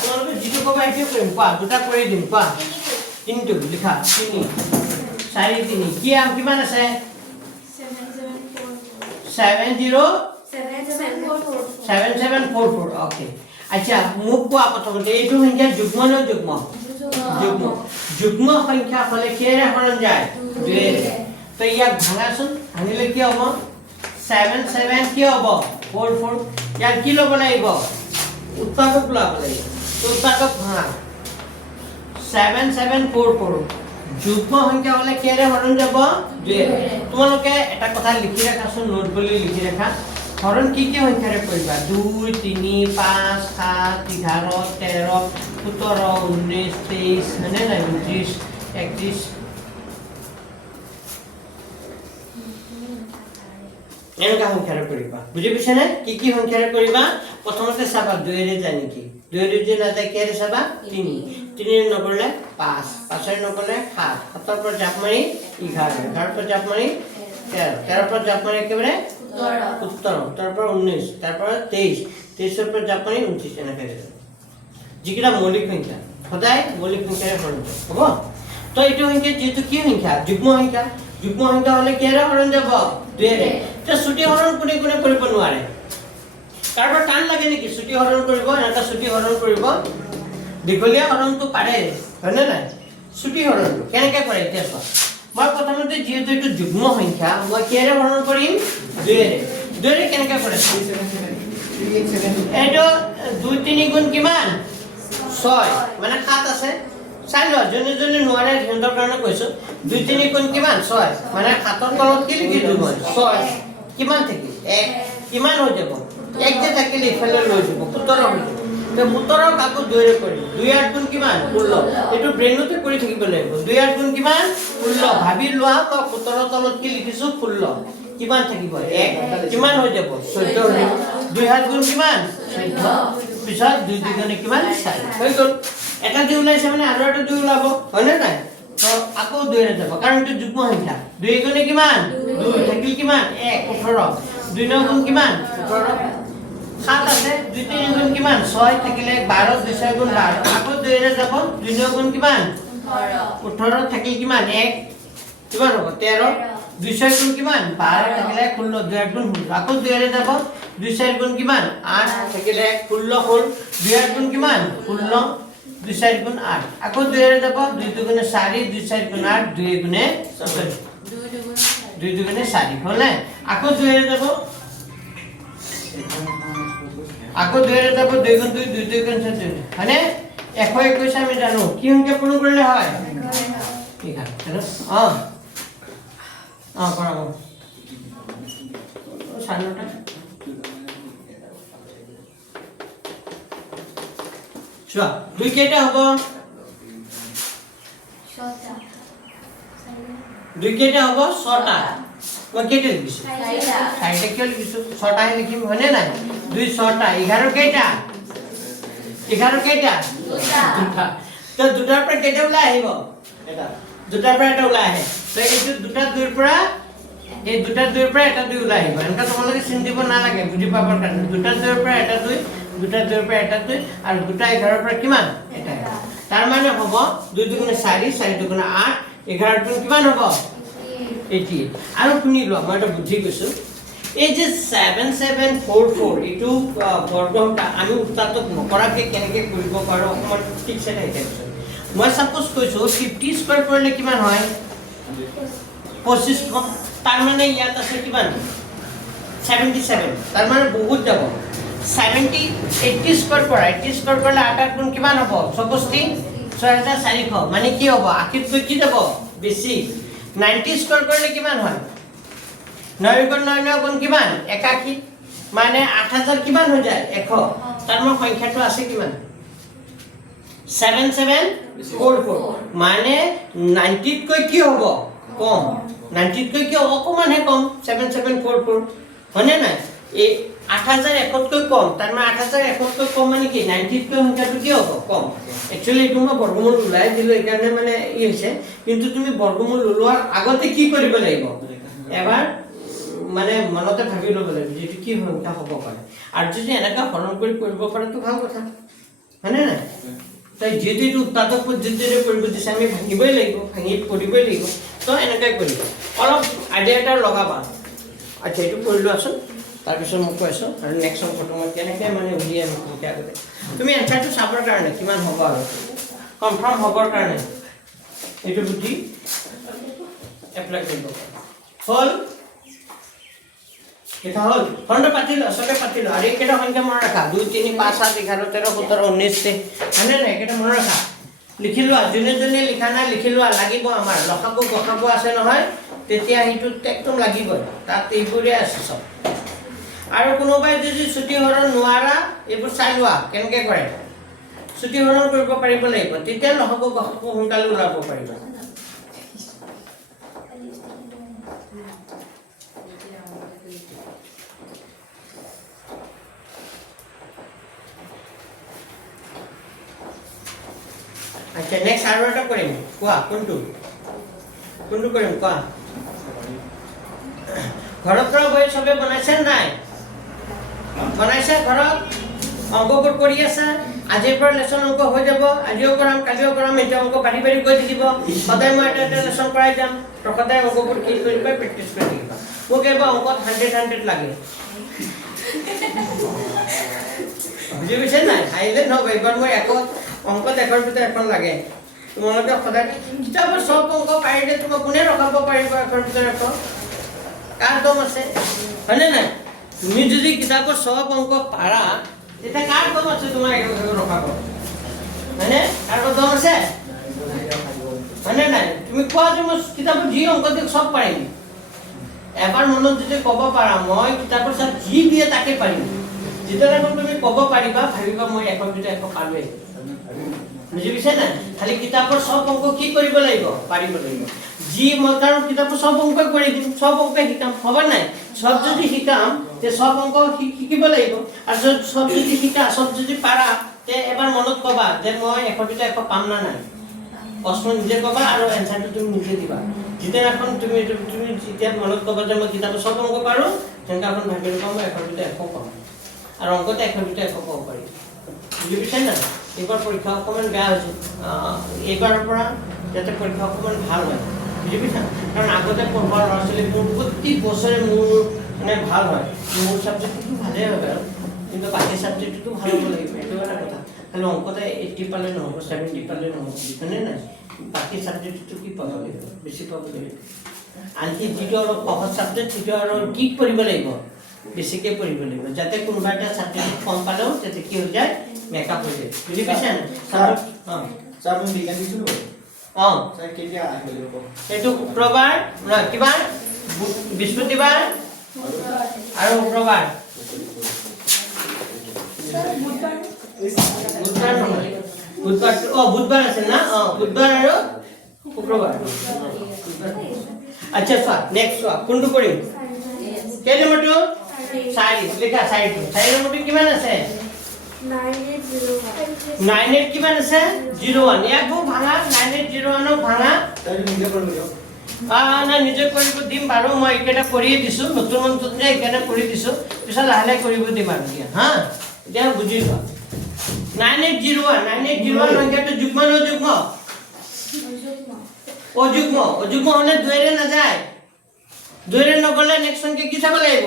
তোমালোকে যিটো ক'বা সেইটো কৰিম কোৱা দুটা কৰি দিম কোৱা তিনিটো লিখা 3 4 3 কি কিমান আছে 7744 ओके अच्छा मुख কোৱা প্ৰথমতে এইটো সংখ্যা যুগ্ম ন যুগ্ম সংখ্যা হলে কেৰে হৰণ যায় 2 তো ইয়াক ভাঙাচোন ভাঙিলে কি হ'ব 77 কি হ'ব 44 ইয়াক কি ল'ব লাগিব উৎপাদক ল'ব লাগিব তো উৎপাদক ভাঙা 7744 যুগ্ম সংখ্যা হলে কেৰে হৰণ যাব 2 তোমালোকে এটা কথা লিখি ৰাখাচোন নোট বুলি লিখি ৰাখা হৰণ কি সংখ্যাৰে কৰিবা 2 3 5 7 11 13 17 19 23 মানে 29 31 এনেকা সংখ্যাৰে কৰিবা বুজি পাইছা নে কি সংখ্যাৰে কৰিবা প্ৰথমতে চাবা 2 ৰে যায় নেকি 2 ৰে যে না যায় কেৰে চাবা 3 3 নগলে 5 5 নগলে 7 7 पर জাপ মাৰি 11 11 पर জাপ মাৰি 13 13 पर জাপ মাৰি একেবাৰে 17 पर 19 তাৰ পৰা 23 23 पर জাপ মাৰি 29 এনেকৈ যিকিটা মৌলিক সংখ্যা সদায় মৌলিক সংখ্যাৰে হৰণ হ'ব তো এইটো সংখ্যা যেটো কি সংখ্যা যুগ্ম সংখ্যা হলে কেৰে হৰণ যাব 2 ৰে তো ছুটি হৰণ কোনে কৰিব নোৱাৰে কাৰোবাৰ টান লাগে নেকি ছুটি হৰণ কৰিব এটা ছুটি হৰণ কৰিব দীঘলীয়া হৰণটো পাৰে হয়নে নাই ছুটি হৰণটো কেনেকৈ কৰে এতিয়া চোৱা মই প্ৰথমতে যিহেতু এইটো যুগ্ম সংখ্যা মই কেৰে হৰণ কৰিম 2 ৰে কেনেকৈ কৰে এইটো 2 3 গুণ কিমান 6 মানে 7 আছে চাই লোৱা যোনে নোৱাৰে সিহঁতৰ কাৰণে কৈছো 2 3 গুণ কিমান 6 মানে 7ৰ তলত কি লিখি দিব 6 কিমান থাকিল 1 কিমান হৈ যাব 1 যে থাকিলে ইফালে লৈ যাব 17 হৈ যাব তো 17 কাকো 2 ৰে কৰি 2 8 গুণ কিমান 16 এটো ব্ৰেইনতে কৰি থাকিব লাগিব 2 8 গুণ কিমান 16 ভাবি লোৱা তো 17 তলত কি লিখিছো 16 কিমান থাকিব 1 কিমান হৈ যাব 14 2 8 গুণ কিমান 14 পিছত 2 দুগুণে কিমান 4 হৈ গল এটা 2 ওলাইছে মানে আৰু এটা 2 ওলাব হয়নে নাই তো আকৌ 2 ৰে যাব কাৰণ এটো যুগ্ম সংখ্যা 2 গুণে কিমান 2 থাকিল কিমান 1 18 2 9 গুণ কিমান 18 7 আছে 2 3 গুণ কিমান 6 থাকিলে 12 2 6 গুণ 12 আকৌ 2 ৰে যাব 2 9 গুণ কিমান 18 থাকিল কিমান 1 কিমান হ'ব 13 2 6 গুণ কিমান 12 থাকিলে 16 2 8 গুণ 16 আকৌ 2 ৰে যাব 2 4 গুণ কিমান 8 থাকিলে 16 হ'ল 2 8 গুণ কিমান 16 2 4 গুণ 8 আকৌ 2 ৰে যাব 2 2 গুণে 4 2 4 গুণ 8 2 গুণে 2 গুণে 4 হ'লে আকৌ 2 ৰে যাব আকৌ 2 ৰে যাব 2 গুণ 2 2 2 গুণ 4 মানে 121 আমি জানো কি সংখ্যা পূৰণ কৰিলে হয় ঠিক আছে কৰাব সানটা চোৱা 2 কেইটা হ'ব 6টা 2 কেইটা হ'ব 6টা মই কেইটা লিখিছো 4টা 4টা কিয় লিখিছো 6টা হে লিখিম হয়নে নাই 2 6টা 11 কেইটা 11 কেইটা 2টা তো দুটাৰ পৰা কেইটা ওলাই আহিব এটা দুটাৰ পৰা এটা ওলাই আহে তো এইটো দুটা দুইৰ পৰা এই দুটা দুইৰ পৰা এটা দুই ওলাই আহিব এনেকা তোমালোকে চিন দিব নালাগে বুজি পাবৰ কাৰণে দুটা দুইৰ পৰা এটা দুই দুটা দুইৰ পৰা এটা দুই আৰু দুটা 11ৰ পৰা কিমান এটা তাৰ মানে হ'ব 2 2 4 4 2 8 11 টো কিমান হ'ব 80 আৰু শুনি লোৱা মই এটা বুদ্ধি কৈছো এই যে 7744 এইটো বৰ্গটা আমি উত্তাতক নকৰাকে কেনেকে কৰিব পাৰো অকমান ঠিক আছে নাই টেনচন মই সাপোজ কৈছো 50 স্কয়াৰ কৰিলে কিমান হয় 25 তাৰ মানে ইয়াত আছে কিমান 77 তাৰ মানে বহুত যাব 70 80 স্কয়াৰ কৰা 80 স্কয়াৰ কৰিলে 8 গুণ কিমান হ'ব 64 6400 মানে কি হ'ব আখিতকৈ কি যাব বেছি 90 স্কয়াৰ কৰিলে কিমান হয় 9 গুণ 9 গুণ কিমান 81 মানে 8000 কিমান হৈ যায় 100 তাৰ মানে সংখ্যাটো আছে কিমান 7744 মানে 90 কৈ কি হ'ব কম 90 কৈ কি অকমান হে কম 7744 হয়নে নাই এই 8100 কৈ কম তাৰ মানে 8100 কৈ কম মানে কি 90 কৈ সংখ্যাটো কি হ'ব কম একচুয়ালি এইটো মই বৰ্গমূল ওলাই দিলো এই কাৰণে মানে ই হৈছে কিন্তু তুমি বৰ্গমূল ওলোৱাৰ আগতে কি কৰিব লাগিব এবাৰ মানে মনতে ভাবি ল'ব লাগিব যে কি সংখ্যা হ'ব পাৰে আৰু যদি এনেকা হৰণ কৰি কৰিব পাৰে তো ভাল কথা হয়নে নাই তাই যেটি উৎপাদক পদ্ধতিৰে কৰিব দিছে আমি ভাঙিবই লাগিব ভাঙি কৰিবই লাগিব তো এনেকাই কৰিব অলপ আইডিয়া এটা লগাবা আচ্ছা এইটো কৰিলো আছোন তাৰপিছত মোক কৈছো আৰু নেক্সট অংকটো মই কেনেকৈ মানে উলিয়াই আমি কি আগতে তুমি এনসাৰটো চাবৰ কাৰণে কিমান হ'ব আৰু কনফাৰ্ম হ'বৰ কাৰণে এইটো বুদ্ধি এপ্লাই কৰিব হ'ল এটা হল ফন্ড পাতিলো সবে পাতিলো আৰু এইকেইটা সংখ্যা মনত ৰাখা 2 3 5 7 11 13 17 19 মানে না এইকেইটা মনত ৰাখা লিখিলো জনে জনে লিখা না লিখিলো লাগিব আমাৰ লখাব গখাব আছে নহয় তেতিয়া হিটো একদম লাগিব তাত এইবোৰে আছে সব আৰু কোনোবাই যদি ছুটি হৰণ নোৱাৰা এইবোৰ চাই লোৱা কেনেকৈ কৰে ছুটি হৰণ কৰিব পাৰিব লাগিব তেতিয়া লখাব গখাব সোনকালে ওলাব পাৰিব আচ্ছা নেক্সট আৰু এটা কৰিম কোৱা কোনটো কৰিম কোৱা ঘৰৰ পৰা গৈ সবে বনাইছে নাই বনাইছে ঘৰত অংকবোৰ কৰি আছে আজিৰ পৰা লেসন অংক হৈ যাব আজিও কৰাম কালিও কৰাম এটা অংক বাঢ়ি বাঢ়ি গৈ থাকিব সদায় মই এটা লেসন কৰাই যাম সদায় অংকবোৰ কি কৰিবা প্ৰেক্টিছ কৰি থাকিবা মোক এবাৰ অংকত 100 লাগে বুজি পাইছে নাই হাইলে নহব এবাৰ মই একত অংক দেখাৰ ভিতৰত এখন লাগে তোমালোকে সদায় কিতাপৰ সব অংক পাৰিলে তোমাক কোনে ৰখাব পাৰিব এখন ভিতৰত এখন কাৰ দম আছে হয়নে নাই তুমি যদি কিতাপৰ সব অংক পাৰা তেতিয়া কাৰ দম আছে তোমাক ৰখাব হয়নে কাৰ দম আছে হয়নে নাই তুমি কোৱা যে মই কিতাপৰ যি অংক দিওঁ সব পাৰিম এবাৰ মনত যদি ক'ব পাৰা মই কিতাপৰ সব যি দিয়ে তাকে পাৰিম যেতিয়ালৈ তুমি ক'ব পাৰিবা ভাবিবা মই এখন ভিতৰত এখন পাৰোৱেই বুজি পাইছে না খালি কিতাপৰ সব অংক কি কৰিব লাগিব পাৰিব লাগিব যি মই কাৰণ কিতাপৰ সব অংক কৰি দিম সব অংক শিকাম হ'ব নাই সব যদি শিকাম তে সব অংক শিকিব লাগিব আৰু সব যদি শিকা সব যদি পাৰা তে এবাৰ মনত ক'বা যে মই এখন ভিতৰত এখন পাম না নাই প্ৰশ্ন নিজে ক'বা আৰু এনসাৰটো তুমি নিজে দিবা যিদিনাখন তুমি যেতিয়া মনত ক'বা যে মই কিতাপত চব অংক পাৰোঁ তেনেকৈ এখন ভাবি ল'বা মই 100 দুটা 100 পাম আৰু অংকতে 100 দুটা 100 পাব পাৰি বুজি পাইছে না এইবাৰ পৰীক্ষা অকণমান বেয়া হৈছে এইবাৰৰ পৰা যাতে পৰীক্ষা অকণমান ভাল হয় বুজি পাইছা কাৰণ আগতে পঢ়োৱা ল'ৰা ছোৱালীবোৰ প্ৰতি বছৰে মোৰ মানে ভাল হয় মোৰ ছাবজেক্টটো ভালেই হয় বাৰু কিন্তু বাকী ছাবজেক্টটো ভাল হ'ব লাগিব সেইটো এটা কথা খালি অংকতে 80 পালে নহ'ব 70 পালে নহ'ব বুজিছানে নাই বাকী ছাবজেক্টটো কি পাব লাগিব বেছি পাব লাগিব আনকি যিটো অলপ সহজ ছাবজেক্ট সেইটো আৰু কি পঢ়িব লাগিব বেছিকৈ পঢ়িব লাগিব যাতে কোনোবা এটা ছাবজেক্ট কম পালেও যাতে কি হৈ যায় মেকআপ হৈ যায় বুজি পাইছা নাই স্যার আপুনি বিজ্ঞান দিছিলো অঁ স্যার কেতিয়া আহিব সেইটো শুক্ৰবাৰ কিবা বৃহস্পতিবাৰ আৰু শুক্ৰবাৰ বুধবাৰ নহয় বুধবাৰ বুধবাৰ আছে না বুধবাৰ আৰু শুক্ৰবাৰ আচ্ছা চোৱা নেক্সট চোৱা কোনটো কৰিম কেই নম্বৰটো 4 লিখা 4 নম্বৰটো কিমান আছে 98 কিমান আছে 01 ইয়াক বহু ভাঙা 9801 ভাঙা স্যার নিজে কৰিব না নিজে কৰিব দিম বাৰু মই একেটা কৰিয়ে দিছোঁ নতুন মন্তত যে একেটা কৰি দিছোঁ পিছত লাহে লাহে কৰিব দিম আৰু দিয়া হা এতিয়া বুজি লোৱা 9801 সংখ্যাটো যুগ্ম নে অযুগ্ম অযুগ্ম হলে দুইৰে নাযায় দুইৰে নগলে নেক্সট সংখ্যা কি চাব লাগিব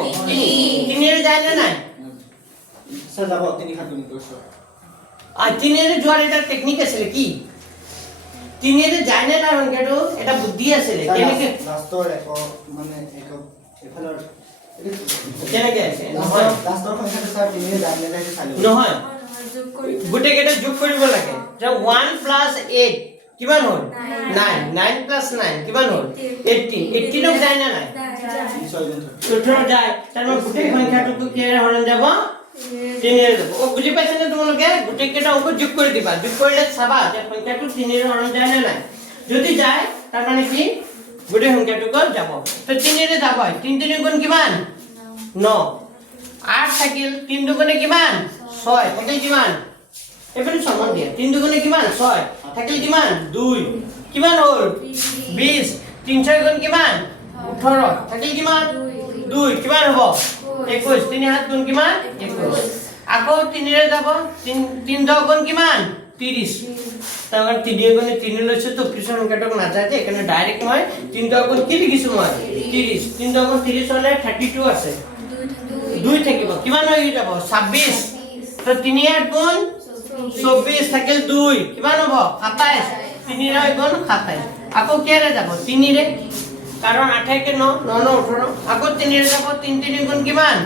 তিনিৰে যায় নে নাই স্যাৰ যাব তিনি খাত কৰিছো তিনিৰে যোৱাৰ এটা টেকনিক আছিল কি তিনিৰে যায় নে নাই সংখ্যাটো এটা বুদ্ধি আছিল কেনেকৈ লাষ্টৰ এক মানে এক এফালৰ কেনেকৈ আছে নহয় লাষ্টৰ সংখ্যাটো স্যাৰ তিনিৰে যায় নে নাই চাই লব নহয় গোটেইকেইটা যোগ কৰিব লাগে যে 1 + 8 কিমান হ'ল 9 9 + 9 কিমান হ'ল 18 18 যায় না নাই তোৰ যায় তাৰমানে গোটেই সংখ্যাটো কিৰে হৰণ যাব 3 ৰে যাব বুজি পাইছা নে তোমালোকে গোটেইকেইটা অংক যোগ কৰি দিবা যোগ কৰিলে চাবা যে সংখ্যাটো 3 ৰে হৰণ যায় না নাই যদি যায় তাৰমানে কি গোটেই সংখ্যাটো যাব তো 3 ৰে যাব 3 3 গুণ কিমান 9 8 থাকিল 3 দুগুণে কিমান 6 থাকিল কিমান এবারে সমান দিয়া 3 দুগুণে কিমান 6 থাকিল কিমান 2 কিমান হ'ল 20 3 6 গুণ কিমান 18 থাকিল কিমান 2 কিমান হ'ব 21 3 7 গুণ কিমান 21 আকৌ 3 ৰে যাব 3 10 গুণ কিমান 30 তাৰ 3 গুণে 3 লৈছে তো পিছৰ সংখ্যাটো নাযায় যে এখানে ডাইরেক্ট মই 3 10 গুণ কি লিখিছো মই 30 3 10 গুণ 30 হলে 32 আছে 2 থাকিব কিমান হৈ যাব 26 তো 3 8 গুণ 24 থাকিল 2 কিমান হ'ব 27 3 ৰে গুণ 27 আকৌ কেৰে যাব 3 ৰে কাৰণ 8 কে 9 9 9 18 আকৌ 3 ৰে যাব 3 3 গুণ কিমান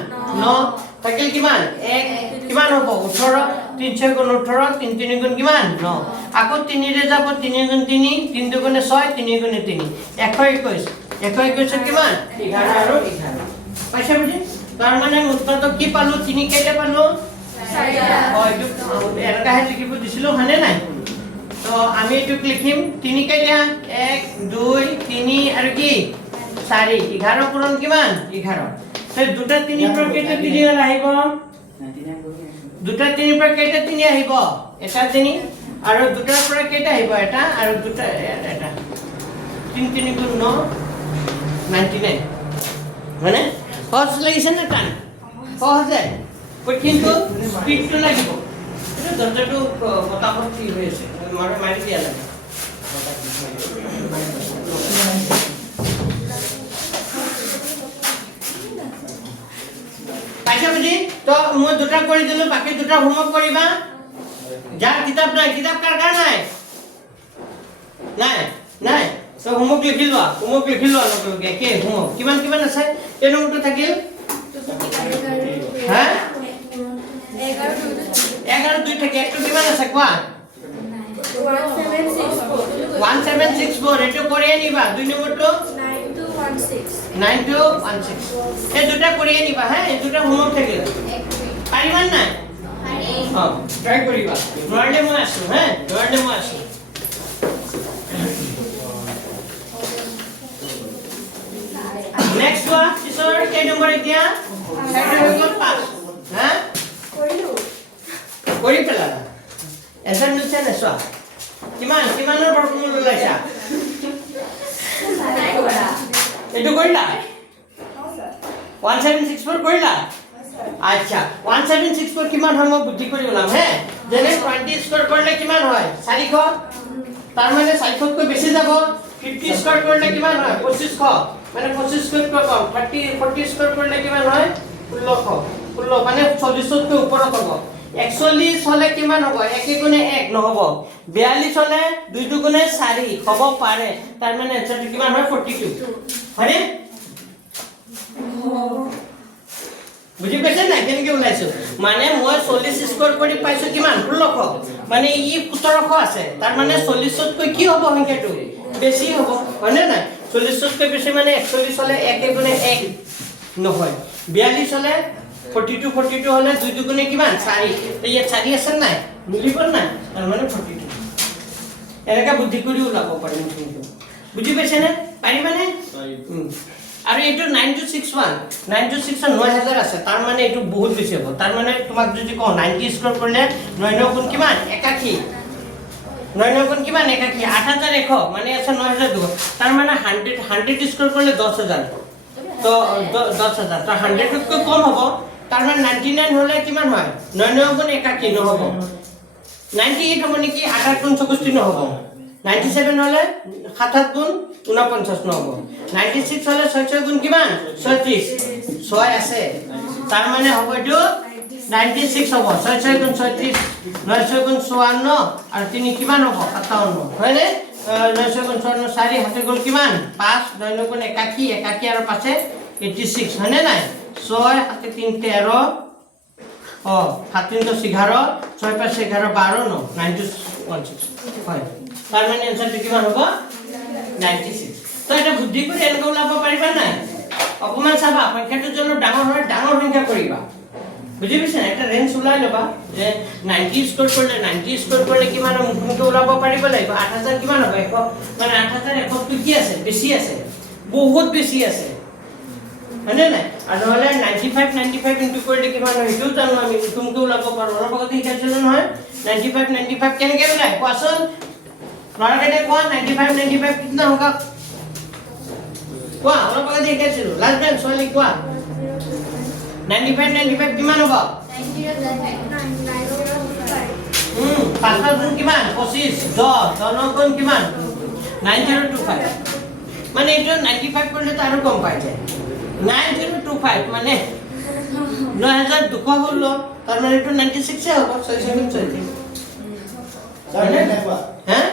9 থাকিল কিমান 1 কিমান হ'ব 18 3 6 গুণ 18 3 3 গুণ কিমান 9 আকৌ 3 ৰে যাব 3 গুণ 3 3 দুগুণে 6 3 গুণে 3 121 121 কিমান 11 আৰু 11 পাইছা বুজি তাৰ মানে উত্তৰটো কি পালো 3 কেইটা পালো 4 এটা হে লিখিব দিছিলো হয়নে নাই তো আমি এটু লিখিম 3 কেইটা 1 2 3 আৰু কি 4 11 পূৰণ কিমান 11 তো দুটা 3 পৰা কেইটা 3 আহিব দুটা 3 পৰা কেইটা 3 আহিব এটা 3 আৰু দুটাৰ পৰা কেইটা আহিব এটা আৰু দুটা এটা 3 3 গুণ 9 99 মানে সহজ লাগিছে না টান সহজে কিন্তু স্পিডটো লাগিব এটা যন্ত্ৰটো পটাপট কি হৈ আছে মাৰি দিয়া লাগে পাইছা বুজি তো মই দুটা কৰি দিলো বাকি দুটা হোমৱৰ্ক কৰিবা যাৰ কিতাপ নাই কিতাপ কাৰ নাই নাই নাই তো হোমৱৰ্ক লিখি লোৱা নকৰিবা কি হোমৱৰ্ক কিমান কিমান আছে এই নম্বৰটো থাকিল হা 11 2 থাকে একটু কিমান আছে কোৱা 1764 এটো কৰিয়ে নিবা দুই নম্বৰটো 9216 এই দুটা কৰিয়ে নিবা হা এই দুটা হোমৱৰ্ক থাকিল পাৰিবা না ট্রাই করিবা নয়ডে মই আছো হ্যাঁ নয়ডে মই আছো নেক্সট ওয়ান কিশোর কে নম্বর এতিয়া সাইড হৈ গল 5 হ্যাঁ কৰি পেলা এজন নিচে না চোৱা কিমানৰ বৰ্গমূল ওলাইছা এইটো কৰিলা 1764 কৰিলা আচ্ছা 1764 কিমান হয় মই বুদ্ধি কৰি ওলাম হে যেনে 20 স্কয়াৰ কৰিলে কিমান হয় 400 তাৰ মানে 400 কৈ বেছি যাব 50 স্কয়াৰ কৰিলে কিমান হয় 2500 মানে 25 স্কয়াৰ কৈ কম 40 স্কয়াৰ কৰিলে কিমান হয় 1600 মানে 40 কৈ ওপৰত হ'ব 41 হলে কিমান হ'ব 1 গুণে 1 নহব 42 হলে 2 গুণে 4 হ'ব পাৰে তাৰ মানে আনসাৰটো কিমান হয় 42 হয়নে বুজি পাইছে না কেনেকৈ ওলাইছো মানে মই 40 স্কয়াৰ কৰি পাইছো কিমান 1600 মানে ই 1700 আছে তাৰ মানে 40 কৈ কি হ'ব সংখ্যাটো বেছি হ'ব হয়নে না 40 কৈ বেছি মানে 41 হলে 1 গুণে 1 নহয় 42 হলে 42 হলে 2 গুণে কিমান 4 এই 4 আছে নাই মিলিব না তাৰ মানে 42 এনেকা বুদ্ধি কৰি ওলাব পাৰিম কিন্তু বুজি পাইছে না পাৰিবানে আৰু এটো 9261 9000 আছে তাৰ মানে এটো বহুত বেছি হ'ব তাৰ মানে তোমাক যদি কও 90 স্কয়াৰ কৰিলে 9 গুণ কিমান 81 9 গুণ কিমান 81 8100 মানে আছে 9002 তাৰ মানে 100 স্কয়াৰ কৰিলে 10000 তো 10000 তো 100 কৈ কম হ'ব তাৰ মানে 99 হলে কিমান হয় 9 গুণ 81 নহব 98 হ'ব নেকি 8 গুণ 64 নহব 97 হলে 7 গুণ 49 নহব 96 হলে 6 গুণ কিমান 36 6 আছে তাৰ মানে হ'ব এটো 96 হ'ব 6 গুণ 36 9 গুণ 54 আৰু 3 কিমান হ'ব 57 হয়নে 9 গুণ 54 4 হাতে গল কিমান 5 9 গুণ 81 81 আৰু 5 86 হয়নে নাই 6 হাতে 3 13 7 3 11 6 5 11 12 no 916 হয় তাৰ মানে आंसरটো কিমান হ'ব 96 তো এটা বুদ্ধি কৰি এনেকৈ ওলাব পাৰিবা নাই অকমান চাবা সংখ্যাটো জন্য ডাঙৰ হয় ডাঙৰ সংখ্যা কৰিবা বুজি পাইছা এটা ৰেঞ্জ ওলাই লবা যে 90 স্কয়াৰ কৰিলে কিমান মুখটো ওলাব পাৰিব লাগিব 8000 কিমান হ'ব 100 মানে 8100 টো কি আছে বেছি আছে বহুত বেছি আছে হয়নে নাই আৰু নহলে 95 ইনটু কৰিলে কিমান হয় সেইটো জানো আমি তুমকে ওলাব পাৰো অলপ আগতে শিকাইছিল নহয় 95 কেনেকৈ ওলাই কোৱাচোন লৰাকেইটা কোৱা 95 কিমান হোগা কোৱা অলপ আগতে শিকাইছিল লাষ্ট বেঞ্চ ছোৱালী কোৱা 95 কিমান হ'ব 5000 কিমান 25 10 গুণ কিমান 9025 মানে এইটো 95 কৰিলে তো আৰু কম পাই যায় 9025 মানে 9200 হলো তার মানে এটা 96 এ হবে 676 হ্যাঁ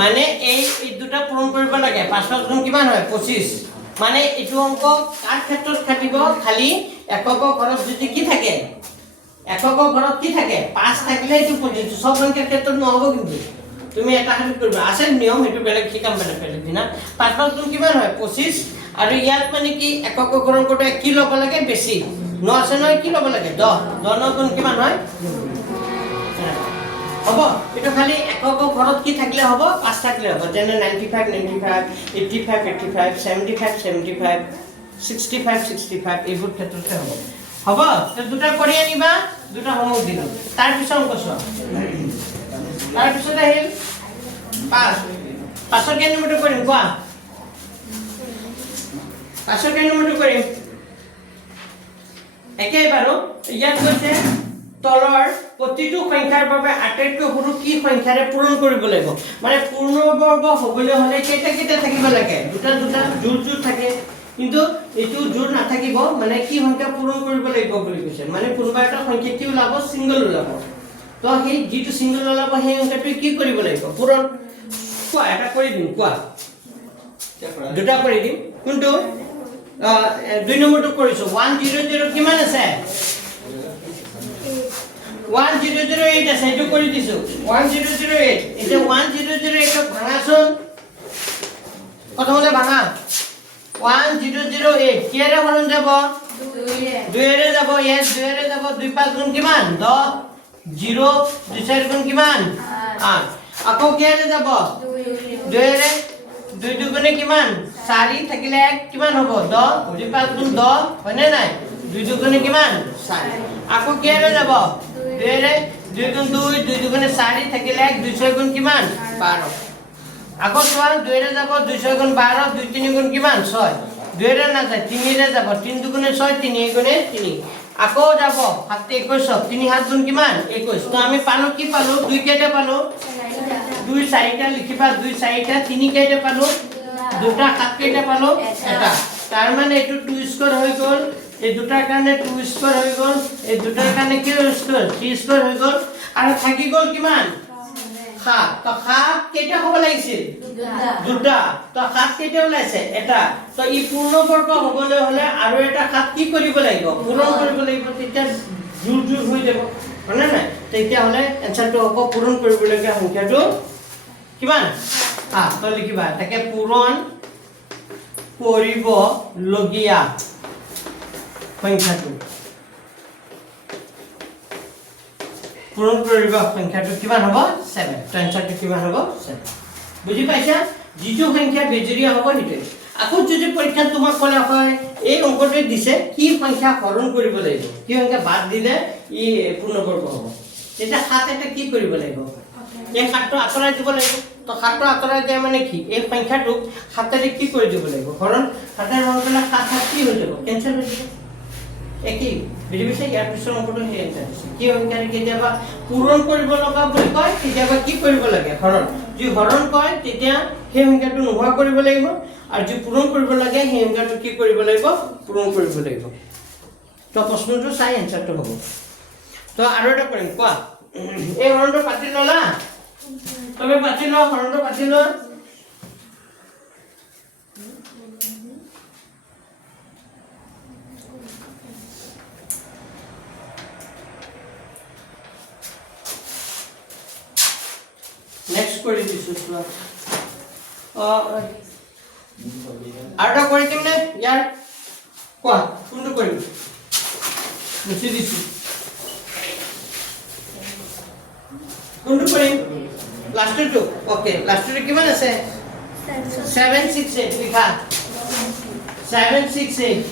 মানে এই দুটা পূরণ কৰিব লাগে 5 গুণ কিমান হয় 25 মানে এটো অঙ্ক কাৰ ক্ষেত্ৰত খাটিব খালি একক ঘৰত যদি কি থাকে একক ঘৰত কি থাকে 5 থাকিলে এটো 25 সব অঙ্কেৰ ক্ষেত্ৰত নহব কিন্তু তুমি এটা হাত কৰিবা আছে নিয়ম এটো বেলেগ শিকাম বেলেগ দিনা 5 গুণ কিমান হয় 25 আৰু ইয়াত মানে কি একক অংকটো কি লব লাগে বেছি ন আছে নহয় কি লব লাগে 10 গুণ কিমান হয় হ'ব এটো খালি একক ঘৰত কি থাকিলে হ'ব 5 থাকিলে হ'ব যেনে 95 85 75 65 এইবোৰ ক্ষেত্ৰতে হ'ব তো দুটা কৰি আনিবা দুটা হোমৱৰ্ক দিলো তাৰ পিছত অংক চোৱা তাৰ পিছত আহিল 5 কেই নম্বৰটো কৰিম কোৱা 5 কেই নম্বৰটো কৰিম একেবাৰে ইয়াত কৈছে তলৰ প্ৰতিটো সংখ্যাৰ বাবে আটাইতকৈ সৰু কি সংখ্যাৰে পূৰণ কৰিব লাগিব মানে পূৰ্ণবৰ্গ হ'বলৈ হলে কেইটা থাকিব লাগে দুটা জোৰ থাকে কিন্তু এটো জোৰ নাথাকিব মানে কি সংখ্যা পূৰণ কৰিব লাগিব বুলি কৈছে মানে কোনোবা এটা সংখ্যা কি ওলাব সিঙ্গল ওলাব তো সেই যেটো সিঙ্গল ওলাব সেই সংখ্যাটো কি কৰিব লাগিব পূৰণ কোৱা এটা কৰি দিম কোৱা দুটা কৰি দিম কিন্তু 2 নম্বৰটো কৰিছো 100 কিমান আছে 1008 আছে এটো কৰি দিছো 1008 এটা 1008 ভাঙাছোন প্ৰথমতে ভাঙা 1008 কিৰে হৰণ যাব 2 ৰে যাব yes 2 ৰে যাব 2 5 গুণ কিমান 10 0 2 4 গুণ কিমান 8 আকৌ কিৰে যাব 2 ৰে 2 গুণে কিমান 4 থাকিলে 1 কিমান হ'ব 10 2 5 গুণ 10 হয়নে নাই 2 গুণে কিমান 4 আকৌ কিৰে যাব 2 ৰে 2 গুণ 2 গুণে 4 থাকিলে 1 2 6 গুণ কিমান 12 আকৌ চোৱা 2 ৰে যাব 2 6 গুণ 12 2 3 গুণ কিমান 6 2 ৰে নাযায় 3 ৰে যাব 3 2 গুণে 6 3 1 গুণে 3 আকৌ যাব 7 21 3 7 গুণ কিমান 21 তো আমি পালো কি পালো 2 কেইটা পালো 2 4টা লিখিবা 2 4টা 3 কেইটা পালো 2টা 7 কেইটা পালো এটা তাৰ মানে এটো 2 স্কয়াৰ হৈ গল এই দুটাৰ কাৰণে 2 স্কয়াৰ হৈ গল এই দুটাৰ কাৰণে কি স্কয়াৰ 3 স্কয়াৰ হৈ গল আৰু থাকি গল কিমান 7 তো 7 কেইটা হ'ব লাগিছিল দুটা তো 7 কেইটা ওলাইছে এটা তো ই পূৰ্ণবৰ্গ হ'বলৈ হলে আৰু এটা 7 কি কৰিব লাগিব পূৰণ কৰিব লাগিব তেতিয়া জুল জুল হৈ যাব মানে না তেতিয়া হলে এনসাৰটো হ'ব পূৰণ কৰিবলগীয়া সংখ্যাটো কিমান তো লিখিবা তাকে পূৰণ কৰিব লগিয়া সংখ্যাটো পূৰণ কৰিব সংখ্যাটো কিমান হ'ব 7 তো এনসাৰটো কিমান হ'ব 7 বুজি পাইছা যিটো সংখ্যা বেজৰীয়া হ'ব সেইটো আকৌ যদি পৰীক্ষা তোমাক ক'লে হয় এই অংকটো দিছে কি সংখ্যা হৰণ কৰিব লাগিব কি সংখ্যা বাদ দিলে ই পূৰ্ণবৰ্গ হ'ব এটা 7 এটা কি কৰিব লাগিব এই 7টো আঁতৰাই দিব লাগিব তো 7টো আঁতৰাই দিয়া মানে কি এই সংখ্যাটোক 7ৰে কি কৰি দিব লাগিব হৰণ 7ৰে হৰণ কৰিলে 7 7 কি হৈ যাব কেনসেল হৈ যাব একই বুজিছে ইয়াৰ পিছৰ অংকটো সেই এনসাৰ কি সংখ্যাৰে কেতিয়াবা পূৰণ কৰিব লগা বুলি কয় কেতিয়াবা কি কৰিব লাগে হৰণ যি হৰণ কয় তেতিয়া সেই সংখ্যাটো নোহোৱা কৰিব লাগিব আৰু যি পূৰণ কৰিব লাগে সেই সংখ্যাটো কি কৰিব লাগিব পূৰণ কৰিব লাগিব তো প্ৰশ্নটো চাই এনসাৰটো হ'ব তো আৰু এটা কৰিম কোৱা এই হৰণটো পাতি ললা তুমি পাতি লোৱা হৰণটো পাতি লোৱা নেক্সট কৰি দিছো চোৱা আৰটা কৰি কিম নে ইয়াৰ কোৱা কোনটো কৰিম মুছি দিছো কোনটো কৰিম লাষ্টটো ওকে লাষ্টটো কিমান আছে 768 লিখা 768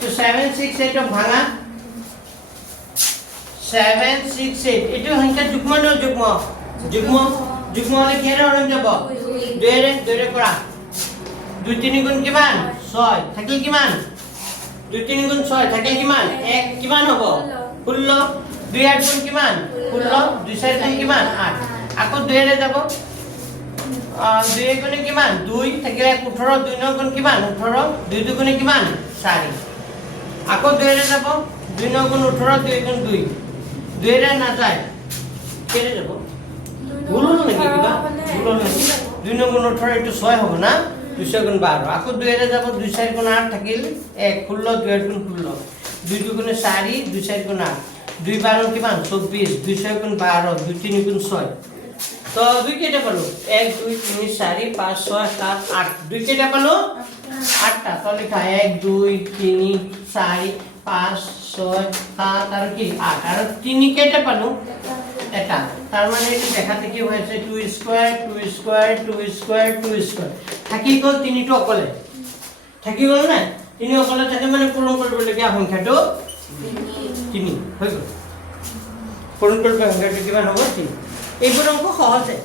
তো 768 টো ভাঙা 768 এটো সংখ্যা যুগ্ম ন যুগ্ম যুগ্ম যুগ্ম হলে কি হৰণ যাব 2 ৰে কৰা 2 3 গুণ কিমান 6 থাকিল কিমান 2 3 গুণ 6 থাকিল কিমান 1 কিমান হ'ব 16 2 8 গুণ কিমান 16 2 4 গুণ কিমান 8 আকৌ 2 ৰে যাব 2 গুণ কিমান 2 থাকিলে 18 2 9 গুণ কিমান 18 2 2 গুণ কিমান 4 আকৌ 2 ৰে যাব 2 9 গুণ 18 2 গুণ 2 2 ৰে না যায় কেনে যাব ভুল হল নাকি কিবা ভুল হল নাকি 2 9 গুণ 18 এটো 6 হ'ব না 2 6 গুণ 12 আকৌ 2 ৰে যাব 2 4 গুণ 8 থাকিল 1 16 2 8 গুণ 16 2 2 গুণ 4 2 4 গুণ 8 2 12 কিমান 24 2 6 গুণ 12 2 3 গুণ 6 তো 2 কেটা পালো 1 2 3 4 5 6 7 8 2 কেটা পালো 8টা তো লিখা 1 2 3 4 5 6 7 আর কি 8 আর 3 কেটা পালো এটা তার মানে এটা দেখাতে কি হয়েছে 2 স্কয়ার 2 স্কয়ার 2 স্কয়ার 2 স্কয়ার থাকি গল তিনিটো অকলে থাকি গল না তিনি অকলে থাকে মানে পূরণ কৰিব লগিয়া সংখ্যাটো 3 হৈ গল পূৰণ কৰিব সংখ্যাটো কিমান হ'ব 3 এইবোৰ অংক সহজে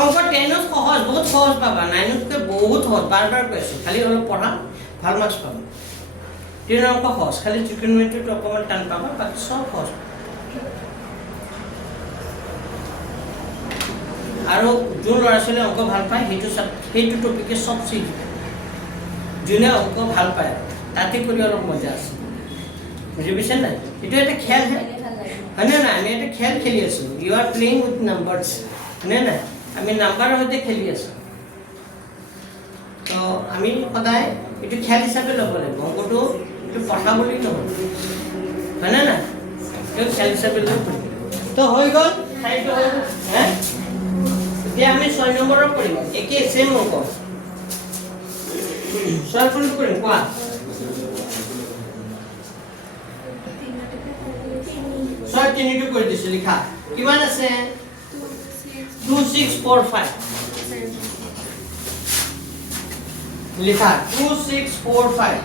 অংক 10 সহজ বহুত সহজ পাবা 9 কে বহুত সহজ বারবার কৈছো খালি অলপ পঢ়া ভাল মার্কস পাবা 3 অংক সহজ খালি ত্ৰিকোণমিতিটো অকমান টান পাবা বাকি সব সহজ আৰু যোন ল'ৰা ছোৱালী অংক ভাল পায় সেইটো টপিকে সব শিকি যোনে অংক ভাল পায় তাতে কৰি অলপ মজা আছে বুজি পাইছে না এটা একটা খেল হয় না আমি এটা খেল খেলি আছো you are playing with numbers না আমি নাম্বাৰৰ সৈতে খেলি আছো তো আমি সদায় এটা খেল হিচাপে ল'ব লাগিব অংকটো এটা পঢ়া বুলি নহয় হয় না এটা খেল হিচাপে ল'ব তো হৈ গল খাইটো হে এতিয়া আমি 6 নম্বৰৰ কৰিম একে সেম অংক 6 কোনটো কৰিম কোৱা 6 তিনিটো কৰি দিছো লিখা কিমান আছে 2645 লিখা 2645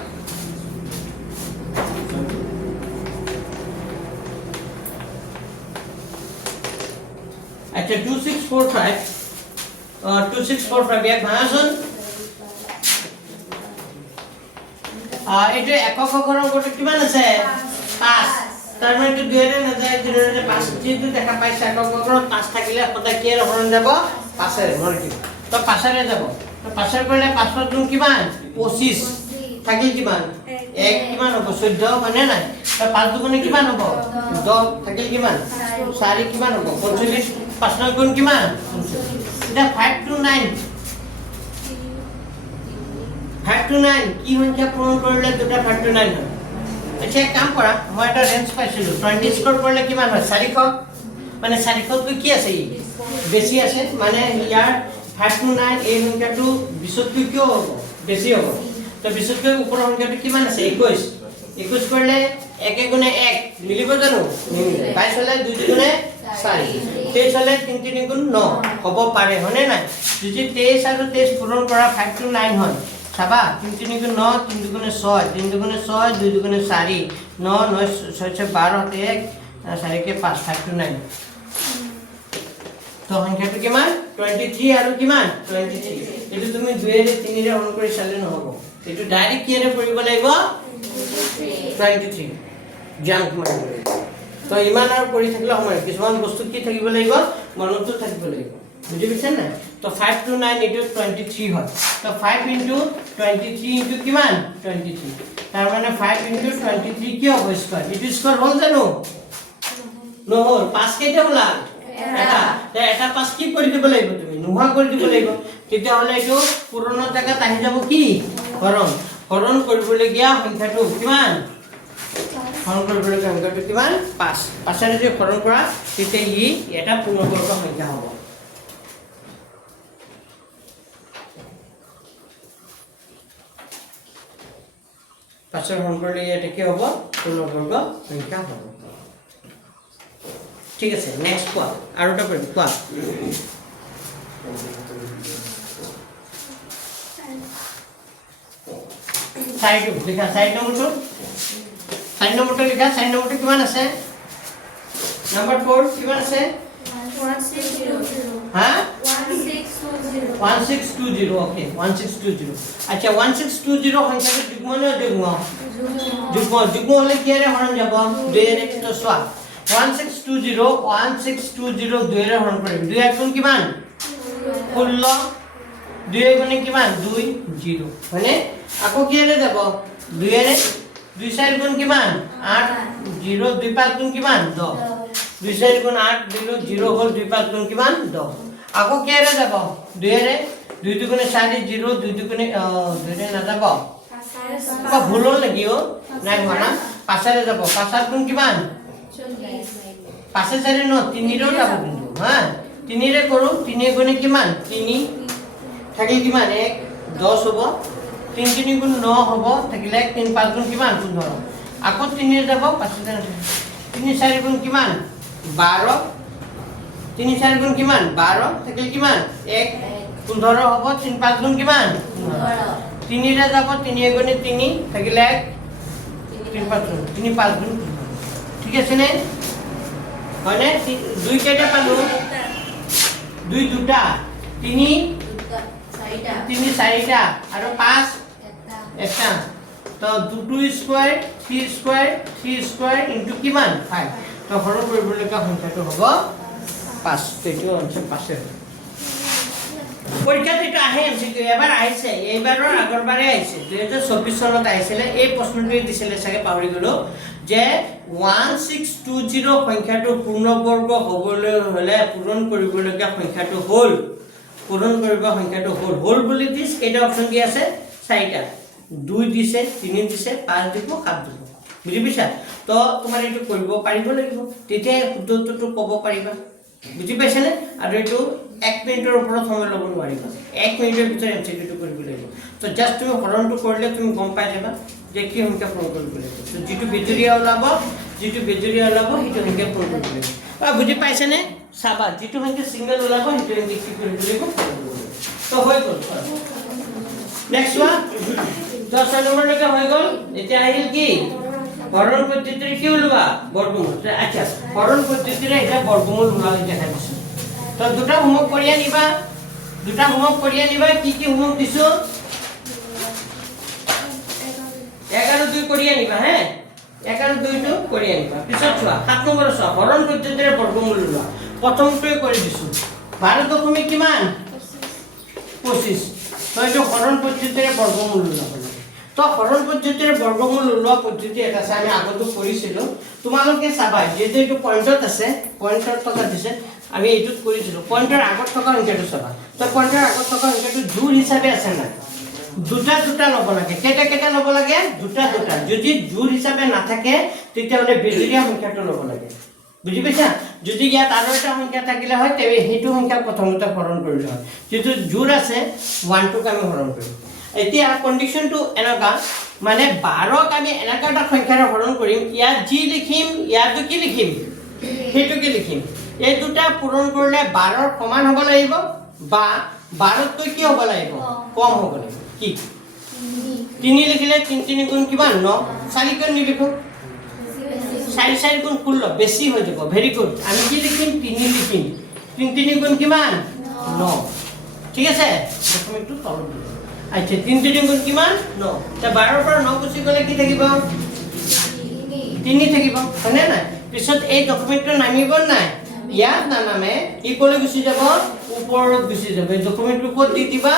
আচ্ছা 2645 2645 ইয়াক ভাঙাচোন এইটো একক অক্ষৰ অংকটো কিমান আছে 5 তাৰ মানে এইটো 2 ৰে নাযায় 0 ৰে 5 যেটো দেখা পাইছে একক অক্ষৰত 5 থাকিলে সদায় কি ৰে হৰণ যাব 5 ৰে মন কি তো 5 ৰে যাব তো 5 ৰ কৰিলে 5 ৰ গুণ কিমান 25 থাকিল কিমান 1 কিমান হ'ব 14 মানে নাই তো 5 দুগুণে কিমান হ'ব 10 থাকিল কিমান 4 কিমান হ'ব 45 5 ৰ গুণ কিমান এটা 5 to 9 5 to 9 কি সংখ্যা পূৰণ কৰিলে দুটা 5 to 9 হয় আচ্ছা এক কাম কৰা মই এটা ৰেঞ্জ পাইছিলো 20 স্কোৰ কৰিলে কিমান হয় 400 মানে 400 কৈ কি আছে ই বেছি আছে মানে ইয়াৰ 5 to 9 এই সংখ্যাটো 20 কৈ কিয় হ'ব বেছি হ'ব তো 20 কৈ ওপৰৰ সংখ্যাটো কিমান আছে 21 21 কৰিলে 1 গুণে 1 মিলিব জানো নিমিলে 22 হলে 2 গুণে 4 23 হলে 3 3 গুণ 9 হ'ব পাৰে হয়নে নাই যদি 23 আৰু 23 পূৰণ কৰা 5 to 9 হয় সাবা 3 3 গুণ 9 3 গুণে 6 3 গুণে 6 2 গুণে 4 9 9 6 12 হতে 1 4 কে 5 5 to 9 তো সংখ্যাটো কিমান 23 আৰু কিমান 23 এটো তুমি 2 ৰে 3 ৰে হৰণ কৰি চালে নহব এটো ডাইৰেক্ট কি ৰে কৰিব লাগিব 23 জাংক মাৰিব তো ইমান আৰু কৰি থাকিলে সময় কিছুমান বস্তু কি থাকিব লাগিব মনতো থাকিব লাগিব বুজি পাইছেন না তো 5 to 9 এটো 23 হয় তো 5 into 23 into কিমান 23 তাৰ মানে 5 into 23 কি হ'ব স্কয়াৰ এটো স্কয়াৰ হল জানো নহল 5 কেইটা হলা এটা 5 কি কৰি দিব লাগিব তুমি নোহা কৰি দিব লাগিব তেতিয়া হলে এটো পুৰণা জায়গাত আহি যাব কি হৰণ কৰিবলগীয়া সংখ্যাটো কিমান হৰণ কৰিবলগীয়া সংখ্যাটো কিমান 5 5 ৰে যে হৰণ কৰা তেতিয়া ই এটা পূৰ্ণবৰ্গ সংখ্যা হ'ব পাঁচৰ হৰণ কৰিলে এটা কি হ'ব পূৰ্ণবৰ্গ সংখ্যা হ'ব ঠিক আছে নেক্সট কোৱা আৰু এটা কৰিম কোৱা সাইড লিখা সাইড নম্বৰটো লিখা সাইড নম্বৰটো কিমান আছে নম্বৰ 4 কিমান আছে 1620 হা 1620 ওকে 1620 আচ্ছা 1620 সংখ্যাটো যুগ্ম নে যুগ্ম হলে কি ৰে হৰণ যাব 2 ৰে তো সোৱা 1620 2 ৰে হৰণ কৰিম 2 এর গুণ কিমান 16 2 গুণে কিমান 2 0 মানে আকৌ কি ৰে যাব 2 ৰে 2 4 গুণ কিমান 8 0 2 5 গুণ কিমান 10 2 4 গুণ 8 দিলো 0 হল 2 5 গুণ কিমান 10 আকৌ কি ৰে যাব 2 ৰে 2 গুণে 4 0 2 গুণে 2 ৰে না যাব বা ভুল হল নেকি ও নাই হোৱা 5 ৰে যাব 5 গুণ কিমান 5 4 ন 3 ৰে যাব কিন্তু হা 3 ৰে কৰো 3 গুণে কিমান 3 থাকিল কিমান 1 10 হ'ব 3 3 গুণ 9 হ'ব থাকিলে 3 5 গুণ কিমান 15 আকৌ 3 ৰে যাব 5 3 4 গুণ কিমান 12 3 4 গুণ কিমান 12 থাকিল কিমান 1 15 হ'ব 3 5 গুণ কিমান 3 ৰে যাব 3 গুণে 3 থাকিলে 3 5 গুণ 3 5 গুণ ঠিক আছে নে মানে 2 কেটা পালো 2 দুটা 3 4টা আৰু 5 এটা তো 2 স্কয়াৰ 3 স্কয়াৰ ইনটু কিমান 5 তো হৰণ কৰিবলগীয়া সংখ্যাটো হ'ব 5 তেটো আনসাৰ 5 এৰ পৰীক্ষাত এটা আহে এমসিকিউ এবাৰ আহিছে এইবাৰৰ আগৰবাৰে আহিছে 2024 চনত আহিছিল এই প্ৰশ্নটো দিছিলে চাগে পাহৰি গলো যে 1620 সংখ্যাটো পূৰ্ণবৰ্গ হ'বলৈ হলে পূৰণ কৰিবলগীয়া সংখ্যাটো হল হল বুলি দিছ কেইটা অপচন দি আছে চাৰিটা 2 দিছে 3 দিছে 5 দিব 7 দিব বুজি পাইছা তো তোমাৰ এইটো কৰিব পাৰিব লাগিব তেতিয়া উত্তৰটো ক'ব পাৰিবা বুজি পাইছা নে আৰু এইটো 1 মিনিটৰ ওপৰত সময় ল'ব নোৱাৰিবা 1 মিনিটৰ ভিতৰত এমসিকিউটো কৰিব লাগিব তো জাস্ট তুমি হৰণটো কৰিলে তুমি গম পাই যাবা যে কি সংখ্যা পূৰণ কৰিব লাগিব তো যেটো বেজুৰিয়া ওলাব সেইটো সংখ্যা পূৰণ কৰিব লাগিব বুজি পাইছা নে চাবা যেটো সংখ্যা সিঙ্গেল ওলাব সেইটো সংখ্যা কি কৰিব লাগিব তো হৈ গ'ল নেক্সট ওয়ান 10 নম্বৰ লৈকে হৈ গ'ল এতিয়া আহিল কি হৰণ পদ্ধতিৰে কি ওলবা বৰ্গমূল আচ্ছা হৰণ পদ্ধতিৰে এটা বৰ্গমূল ওলাব দেখা দিছে তো দুটা হোমৱৰ্ক কৰি আনিবা দুটা হোমৱৰ্ক কৰি আনিবা কি হোমৱৰ্ক দিছো 11 2 কৰি আনিবা হে 11 2 টো কৰি আনিবা পিছত চোৱা 7 নম্বৰ চোৱা হৰণ পদ্ধতিৰে বৰ্গমূল লোৱা প্ৰথমটোৱে কৰি দিছো 12 দশমিক কিমান 25 তো এইটো হৰণ পদ্ধতিৰে বৰ্গমূল লোৱা তো হৰণ পদ্ধতিৰে বৰ্গমূল লোৱা পদ্ধতি এটা আছে আমি আগতে কৰিছিলো তোমালোকে চাবা যে এইটো পইণ্টত আছে পইণ্টৰ টকা দিছে আমি এইটোত কৰিছিলো পইণ্টৰ আগত থকা সংখ্যাটো চাবা তো পইণ্টৰ আগত থকা সংখ্যাটো জোড় হিচাপে আছে না দুটা দুটা ল'ব লাগে কেটা ল'ব লাগে দুটা দুটা যদি জোড় হিচাপে না থাকে তেতিয়াহলে বেজুৰীয়া সংখ্যাটো ল'ব লাগে বুজি পাইছা যদি ইয়াত আৰু এটা সংখ্যা থাকিলে হয় তেবে হেতু সংখ্যা প্ৰথমতে হৰণ কৰিলে হয় যেটো জোড় আছে 1 টো আমি হৰণ কৰিম এতিয়া কন্ডিশনটো এনেকা মানে 12 ক আমি এনেকা এটা সংখ্যাৰে হৰণ কৰিম ইয়াত জি লিখিম ইয়াত কি লিখিম হেতু কি লিখিম এই দুটা পূৰণ কৰিলে 12 ৰ সমান হ'ব লাগিব বা 12 তকৈ কি হ'ব লাগিব কম হ'ব লাগিব কি 3 লিখিলে 3 3 গুণ কিমান 9 4 গুণ নিলিখো 4 4 গুণ 16 বেছি হৈ যাব ভেৰি গুড আমি কি লিখিম 3 লিখিম 3 3 গুণ কিমান 9 ঠিক আছে ডকুমেন্টটো তলত দিম আচ্ছা 3 3 গুণ কিমান 9 তে 12 ৰ পৰা 9 গুছি গলে কি থাকিব 3 থাকিব হয়নে নাই পিছত এই ডকুমেন্টটো নামিব নাই ইয়াত নানামে কি কলে গুছি যাব ওপৰত গুছি যাব এই ডকুমেন্টটো ক'ত দি দিবা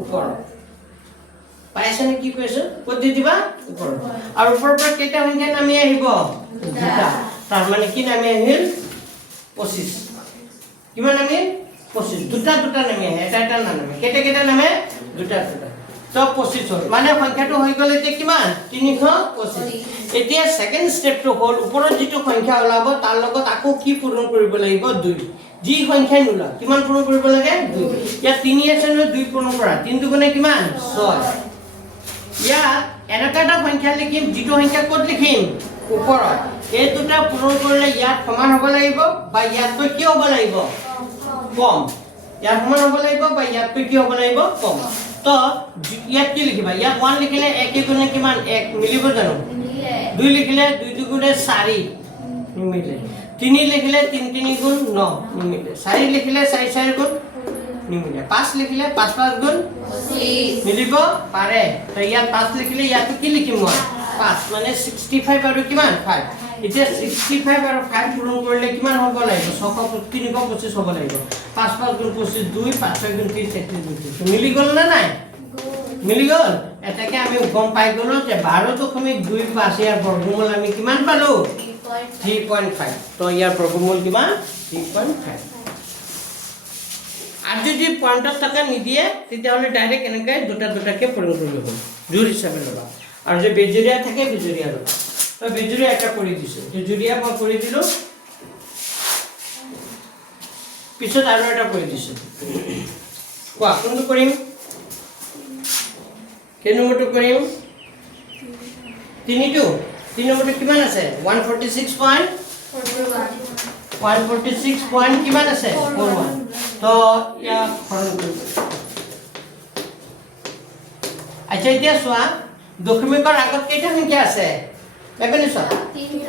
ওপৰত পাইছনে কি কৈছো ক'ত দি দিবা ওপৰত আৰু ওপৰৰ পৰা কেইটা সংখ্যা নামি আহিব দুটা তাৰ মানে কি নামি আহিল 25 কিমান নামি 25 দুটা দুটা নামি আহে এটা এটা নামে কেইটা নামে দুটা দুটা তো 25 হ'ল মানে সংখ্যাটো হৈ গ'ল এতিয়া কিমান 325 এতিয়া সেকেন্ড স্টেপটো হ'ল ওপৰত যেটো সংখ্যা ওলাব তাৰ লগত আকৌ কি পূৰণ কৰিব লাগিব 2 যি সংখ্যা নোলা কিমান পূৰণ কৰিব লাগে 2 ইয়াত 3 আছে ন 2 পূৰণ কৰা 3 দুগুণে কিমান 6 ইয়াত এনেকা এটা সংখ্যা লিখিম যেটো সংখ্যা ক'ত লিখিম ওপৰত এই দুটা পূৰণ কৰিলে ইয়াত সমান হ'ব লাগিব বা ইয়াতকৈ কি হ'ব লাগিব কম ইয়াত সমান হ'ব লাগিব বা ইয়াতকৈ কি হ'ব লাগিব কম তো ইয়াত কি লিখিবা ইয়াত 1 লিখিলে 1 গুণে কিমান 1 মিলিব জানো 2 লিখিলে 2 দুগুণে 4 নিমিলে 3 লিখিলে 3 3 গুণ 9 নিমিলে 4 লিখিলে 4 4 গুণ নিমিলে 5 লিখিলে 5 5 গুণ 25 মিলিব পাৰে তো ইয়াত 5 লিখিলে ইয়াত কি লিখিম মই 5 মানে 65 আৰু কিমান 5 এতিয়া 65 আৰু 5 পূৰণ কৰিলে কিমান হ'ব লাগিব 325 হ'ব লাগিব 5 5 গুণ 25 2 5 6 গুণ 30 31 মিলি গ'ল না নাই মিলি গ'ল এটাকে আমি গম পাই গ'লো যে 12.25 ইয়াৰ বৰ্গমূল আমি কিমান পালো 3.5 তো ইয়াৰ বৰ্গমূল কিমান 3.5 আৰ যদি পয়েন্টত টাকা নিদিয়ে তেতিয়াহলে ডাইৰেক্ট এনেকে দুটা দুটাকে পূৰণ কৰিব হ'ব জোড় হিচাপে ল'বা আৰ যে বেজুৰিয়া থাকে বেজুৰিয়া ল'বা তো বেজুৰিয়া এটা কৰি দিছো বেজুৰিয়া মই কৰি দিলো পিছত আৰু এটা কৰি দিছো কোৱা কোনটো কৰিম কেই নম্বৰটো কৰিম 3 নম্বৰটো কিমান আছে 146 পয়েন্ট কিমান আছে 41 তো ইয়া হৰণ কৰিব আচ্ছা এতিয়া চোৱা দশমিকৰ আগত কেইটা সংখ্যা আছে এখানে চোৱা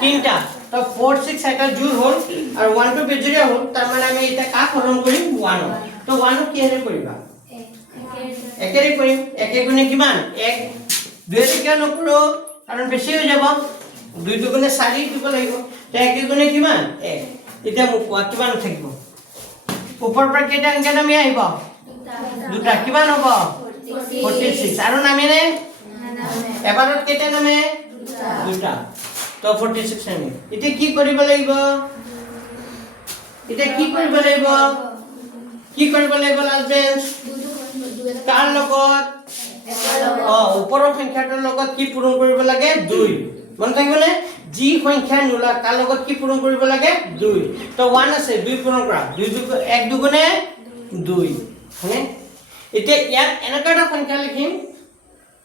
তিনটা তো 4 6 এটা জোড় হ'ল আৰু 1 টো বেজুৰিয়া হ'ল তাৰ মানে আমি এটা কাক হৰণ কৰিম 1 তো 1 কি হেৰে কৰিবা একেৰে কৰিম একে গুণে কিমান 1 2 কে নকৰো কাৰণ বেছি হৈ যাব 2 দুগুণে 4 দিব লাগিব তো একে গুণে কিমান 1 এটা মোক কিমান থাকিব উপৰ পৰা কেইটা সংখ্যা নামি আহিব দুটা কিমান হ'ব 46 আৰু নামেনে এবাৰত কেইটা নামে দুটা তো 46 নামে এতিয়া কি কৰিব লাগিব লাষ্ট বেঞ্চ কাৰ লগত ওপৰৰ সংখ্যাটোৰ লগত কি পূৰণ কৰিব লাগে 2 মন থাকিবনে যি সংখ্যা নোলা কাৰ লগত কি পূৰণ কৰিব লাগে 2 তো 1 আছে 2 পূৰণ কৰা 1 দুগুণে 2 হয়নে এতিয়া ইয়াত এনেকা এটা সংখ্যা লিখিম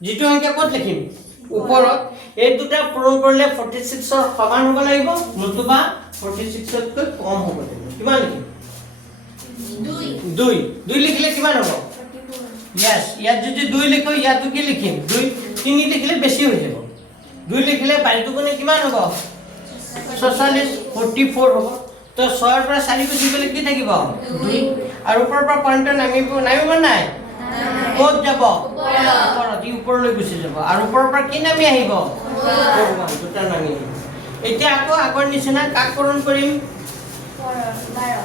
যেটো সংখ্যা ক'ত লিখিম ওপৰত এই দুটা পূৰণ কৰিলে 46 ৰ সমান হ'ব লাগিব নতুবা 46 তকৈ কম হ'ব লাগিব কিমান লিখিম 2 লিখিলে কিমান হ'ব यस ইয়াত যদি 2 লিখো ইয়াত কি লিখিম 2 3 লিখিলে বেছি হৈ যাব 2 লিখিলে 22 গুণে কিমান হ'ব 44 হ'ব তো 6 ৰ পৰা 4 গুচি গ'লে কি থাকিব 2 আৰু ওপৰৰ পৰা পইণ্টৰ নামিব নাই ক'ত যাব ওপৰত ই ওপৰলৈ গুচি যাব আৰু ওপৰৰ পৰা কি নামি আহিব 1 দুটা নামি আহিব এতিয়া আকৌ আগৰ নিচিনা কাক পূৰণ কৰিম 12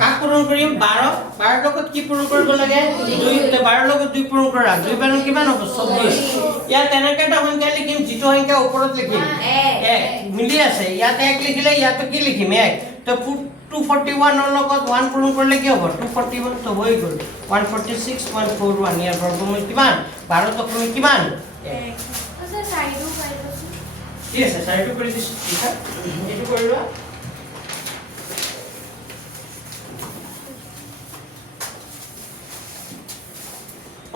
কাক পূৰণ কৰিম 12 লগত কি পূৰণ কৰিব লাগে 2 তে 12 লগত 2 পূৰণ কৰা 2 বাৰ কিমান হ'ব 24 ইয়াত এনেকা এটা সংখ্যা লিখিম যিটো সংখ্যা ওপৰত লিখিম 1 মিলি আছে ইয়াত 1 লিখিলে ইয়াত কি লিখিম 1 তো 241 ৰ লগত 1 পূৰণ কৰিলে কি হ'ব 241 তো হৈ গ'ল 146.41 ইয়াৰ বৰ্গমূল কিমান 12 দশমিক কিমান 1 আছে চাইডো পাইছো ঠিক আছে চাইডো কৰি দিছো ঠিক আছে এইটো কৰিবা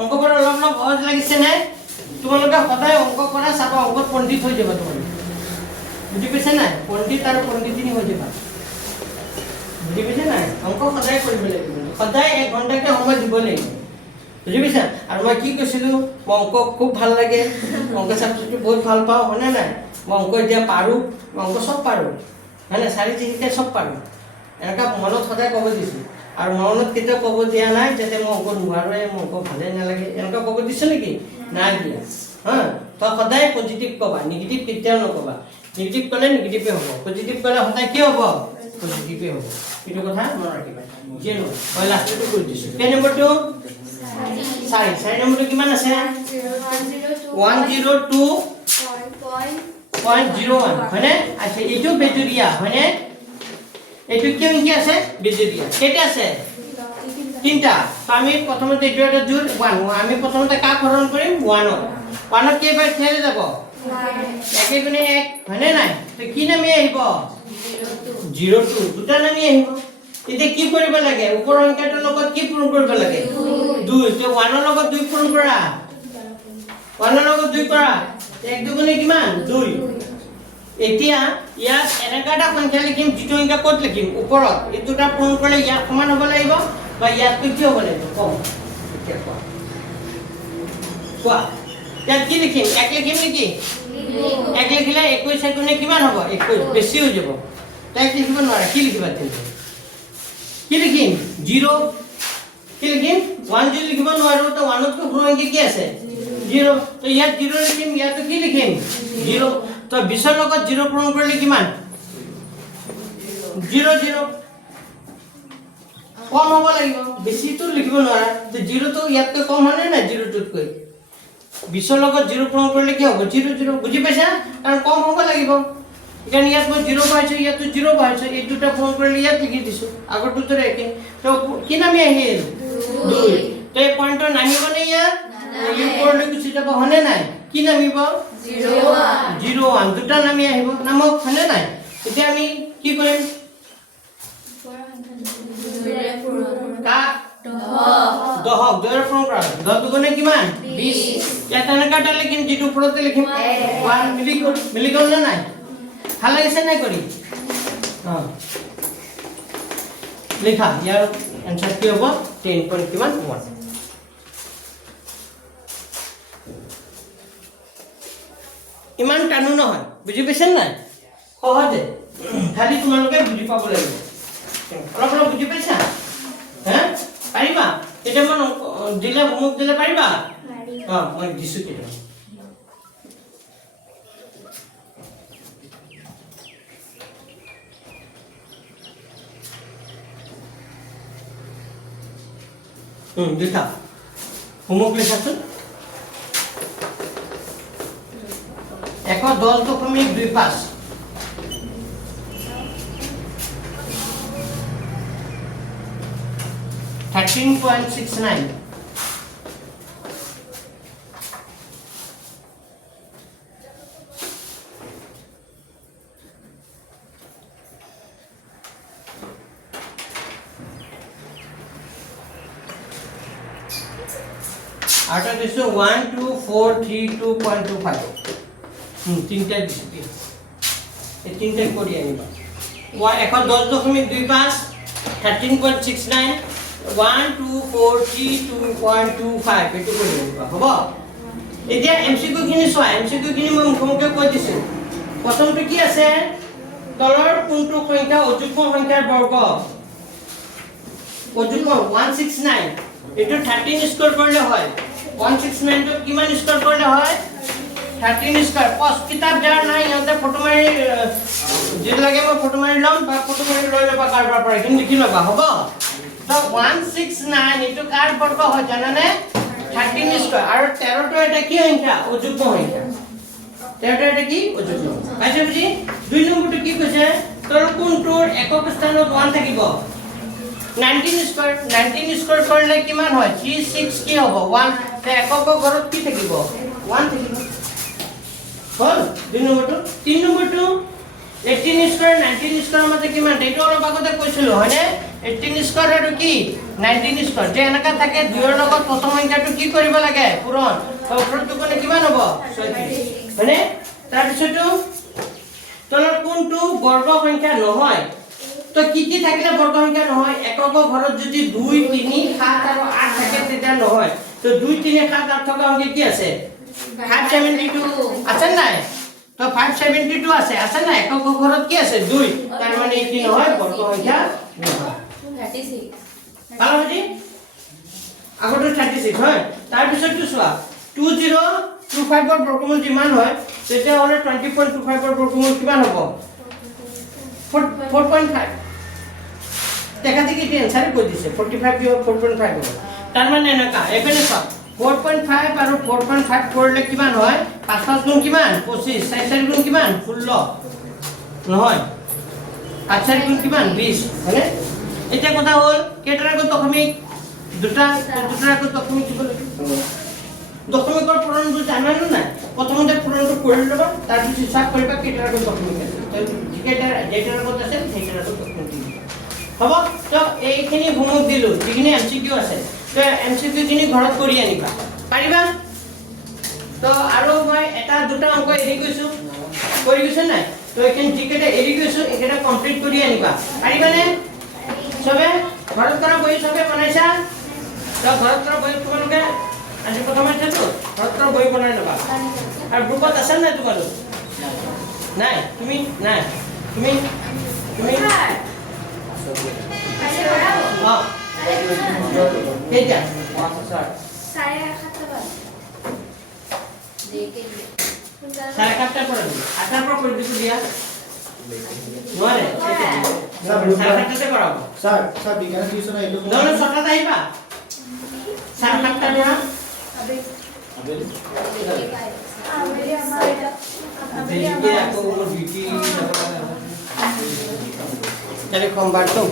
অঙ্ক কৰা অলপ সহজ লাগিছে নে তোমালোকে সদায় অঙ্ক কৰা চাবা অঙ্কত পণ্ডিত হৈ যাবা তোমালোকে বুজি পাইছা না পণ্ডিত আৰু পণ্ডিতিনী হৈ যাবা বুজি পাইছা না অঙ্ক সদায় কৰিব লাগিব সদায় 1 ঘণ্টাকে সময় দিব লাগিব বুজি পাইছা আৰু মই কি কৈছিলো অঙ্ক খুব ভাল লাগে অঙ্ক ছাবজেক্টটো বহুত ভাল পাওঁ হয়নে নাই মই অঙ্ক এতিয়া পাৰো অঙ্ক সব পাৰো মানে চাৰি চিঠিতে সব পাৰো এনেকা মনত সদায় ক'ব দিছো আৰু মনত কেতিয়াও ক'ব দিয়া নাই যাতে মই অঙ্ক নোৱাৰোৱে মই অঙ্ক ভালে নালাগে এনেকা ক'ব দিছো নেকি নাই দিয়া হা তো সদায় পজিটিভ ক'বা নেগেটিভ কেতিয়াও নক'বা নেগেটিভ ক'লে নেগেটিভে হ'ব পজিটিভ ক'লে সদায় কি হ'ব পজিটিভে হ'ব এইটো কথা মনত ৰাখিবা যেন মই লাষ্টটো কৈ দিছো পে নম্বৰটো 4 নম্বৰটো কিমান আছে 102.01 হয়নে আচ্ছা এইটো বেজুৰিয়া হয়নে এইটো কি আছে বেজুৰিয়া কেইটা আছে তিনটা তো আমি প্ৰথমতে এইটো এটা জোৰ 1 আমি প্ৰথমতে কাক হৰণ কৰিম 1 ত কেইবাৰ খেলে যাব 1 গুণে 1 হয়নে নাই তো কি নামি আহিব 02 দুটা নামি আহিব এতিয়া কি কৰিব লাগে ওপৰ সংখ্যাটোৰ লগত কি পূৰণ কৰিব লাগে 2 তো 1 ৰ লগত 2 পূৰণ কৰা 1 ৰ লগত 2 কৰা 1 দুগুণে কিমান 2 এতিয়া ইয়াত এনেকা এটা সংখ্যা লিখিম যিটো সংখ্যা ক'ত লিখিম ওপৰত এই দুটা পূৰণ কৰিলে ইয়াত সমান হ'ব লাগিব বা ইয়াত কি হ'ব লাগিব কম এতিয়া কোৱা ইয়াত কি লিখিম 1 লিখিম নেকি 1 লিখিলে 21 গুণে কিমান হ'ব 21 বেছি হৈ যাব তাই লিখিব নোৱাৰা কি লিখিবা তেন্তে কি লিখিম 0 কি লিখিম 1 যদি লিখিব নোৱাৰো তো 1 ত সৰু সংখ্যা কি আছে 0 তো ইয়াত 0 লিখিম ইয়াত কি লিখিম 0 তো 20 ৰ লগত 0 পূৰণ কৰিলে কিমান 0 কম হ'ব লাগিব বেছি তো লিখিব নোৱাৰা তো 0 তো ইয়াতকৈ কম হয়নে না 0 টোতকৈ 20 ৰ লগত 0 পূৰণ কৰিলে কি হ'ব 0 বুজি পাইছা কাৰণ কম হ'ব লাগিব এখানে ইয়াত মই 0 পাইছো ইয়াত 0 পাইছো এই দুটা পূৰণ কৰিলে ইয়াত লিখি দিছো আগৰ দুটাৰে একে তো কি নামি আহিল 2 তো এই পইণ্টৰ নামিবনে ইয়াত এই ওপৰলৈ গুচি যাব হয়নে নাই কি নামিব 01 দুটা নামি আহিব নামক হয়নে নাই এতিয়া আমি কি কৰিম কাক 10 2 পূৰণ কৰা 10 দুগুণে কিমান 20 ইয়াত এনেকা এটা লিখিম যিটো ওপৰতে লিখিম 1 মিলি গ'ল না নাই ভাল লাগিছে নাই কৰি লিখা ইয়াৰ এনসার কি হ'ব 10 পইণ্ট কিমান 1 ইমান টানো নহয় বুজি পাইছেন নাই সহজে খালি তোমালোকে বুজি পাব লাগিব অলপ অলপ বুজি পাইছা হ্যাঁ পাৰিবা এটা মান দিলে হোমৱৰ্ক দিলে পাৰিবা মই দিছো কেটা লিখা হোমৱৰ্ক লিখাচোন 110.25 13.69 आटा दिसो 1242.25 তিনটা দিছে এই তিনটা কৰি আনিবা 110.25 13.69 1242.25 এটো কৰি আনিবা হ'ব এতিয়া এমসিকিউ খিনি চোৱা এমসিকিউ খিনি মই মুখমুখে কৈ দিছো প্ৰথমটো কি আছে তলৰ কোনটো সংখ্যা অযুগ্ম সংখ্যাৰ বৰ্গ অযুগ্ম 169 এটো 13 স্কয়াৰ কৰিলে হয় 169 টো কিমান স্কয়াৰ কৰিলে হয় 13 স্কয়াৰ পস কিতাপ যাৰ নাই ইহঁতে ফটো মাৰি যেন লাগে মই ফটো মাৰি লম বা ফটো মাৰি লৈ লবা কাৰবাৰ পৰা কিন্তু লিখি লবা হ'ব তো 169 এটো কাৰ বৰ্গ হয় জানানে 13 স্কয়াৰ আৰু 13 টো এটা কি সংখ্যা অযুগ্ম সংখ্যা 13 টো এটা কি অযুগ্ম পাইছে বুজি দুই নম্বৰটো কি কৈছে তোৰ কোনটোৰ একক স্থানত 1 থাকিব 19 স্কয়াৰ কৰিলে কিমান হয় 36 কি হ'ব 1 তে একক ঘৰত কি থাকিব 1 থাকিব হল দুই নম্বৰটো তিন নম্বৰটো 18 স্কয়াৰ 19 স্কয়াৰ মতে কিমান এইটো অলপ আগতে কৈছিলো হয়নে 18 স্কয়াৰ আৰু কি 19 স্কয়াৰ যে এনেকা থাকে দুইৰ লগত প্ৰথম সংখ্যাটো কি কৰিব লাগে পূৰণ তো উত্তৰটো কোনে কিমান হ'ব 36 হয়নে তাৰ পিছতো তলৰ কোনটো বৰ্গ সংখ্যা নহয় তো কি থাকিলে বৰ্গ সংখ্যা নহয় একক ঘৰত যদি 2 3 7 আৰু 8 থাকে তেতিয়া নহয় তো 2 3 7 8 থকা সংখ্যা কি আছে 572 আছে নাই তো 572 আছে নাই একক ঘৰত কি আছে 2 তাৰ মানে এটি নহয় বৰ্গ সংখ্যা 36 ভালো বুজি আগটো 36 হয় তাৰ পিছতটো চোৱা 2025 ৰ বৰ্গমূল যিমান হয় তেতিয়া হলে 20.25 ৰ বৰ্গমূল কিমান হ'ব 4.5 দেখা দেখি কি এনসাৰ কৈ দিছে 45 বিয়োগ 4.5 হ'ব তাৰ মানে এনেকা এফালে চোৱা 4.5 আৰু 4.5 কৰিলে কিমান হয় 5 5 গুণ কিমান 25 4 4 গুণ কিমান 16 নহয় 8 4 গুণ কিমান 20 হয়নে এটা কথা হল কেইটাৰ আগত দশমিক দুটাৰ আগত দশমিক দিব লাগিব দশমিকৰ পূৰণটো জানানো নাই প্ৰথমতে পূৰণটো কৰি ল'বা তাৰ পিছত হিচাপ কৰিবা কেইটাৰ আগত দশমিক আছে যেটাৰ আগত আছে সেইটাৰ আগত দশমিক দিব হ'ব তো এইখিনি হোমৱৰ্ক দিলো যিখিনি এমসিকিউ আছে তো এমসিকিউ খিনি ঘৰত কৰি আনিবা পাৰিবা তো আৰু মই এটা দুটা অংক এৰি গৈছো কৰি গৈছে নাই তো এইখিনি যিকেইটা এৰি গৈছো এইকেইটা কমপ্লিট কৰি আনিবা পাৰিবানে সবে ঘৰত কৰা বহি সবে বনাইছা তো ঘৰত কৰা বহি তোমালোকে আজি প্ৰথম আছেতো ঘৰত কৰা বহি বনাই ল'বা আৰু গ্ৰুপত আছে নাই তোমালোক নাই তুমি নাই তুমি কাইলৈ পঢ়াব অঁ কেতিয়া 5:30 7:30 পৰা 8টাৰ পৰা কৰি দিছো দিয়া নোৱাৰে 7:30 কৰাব স্যাৰ বিজ্ঞান টিউশন আইলো নহলে 6টাত আহিবা 7:30 পৰা দেৰিকে আকৌ মোৰ ডিউটি কালি সোমবাৰটো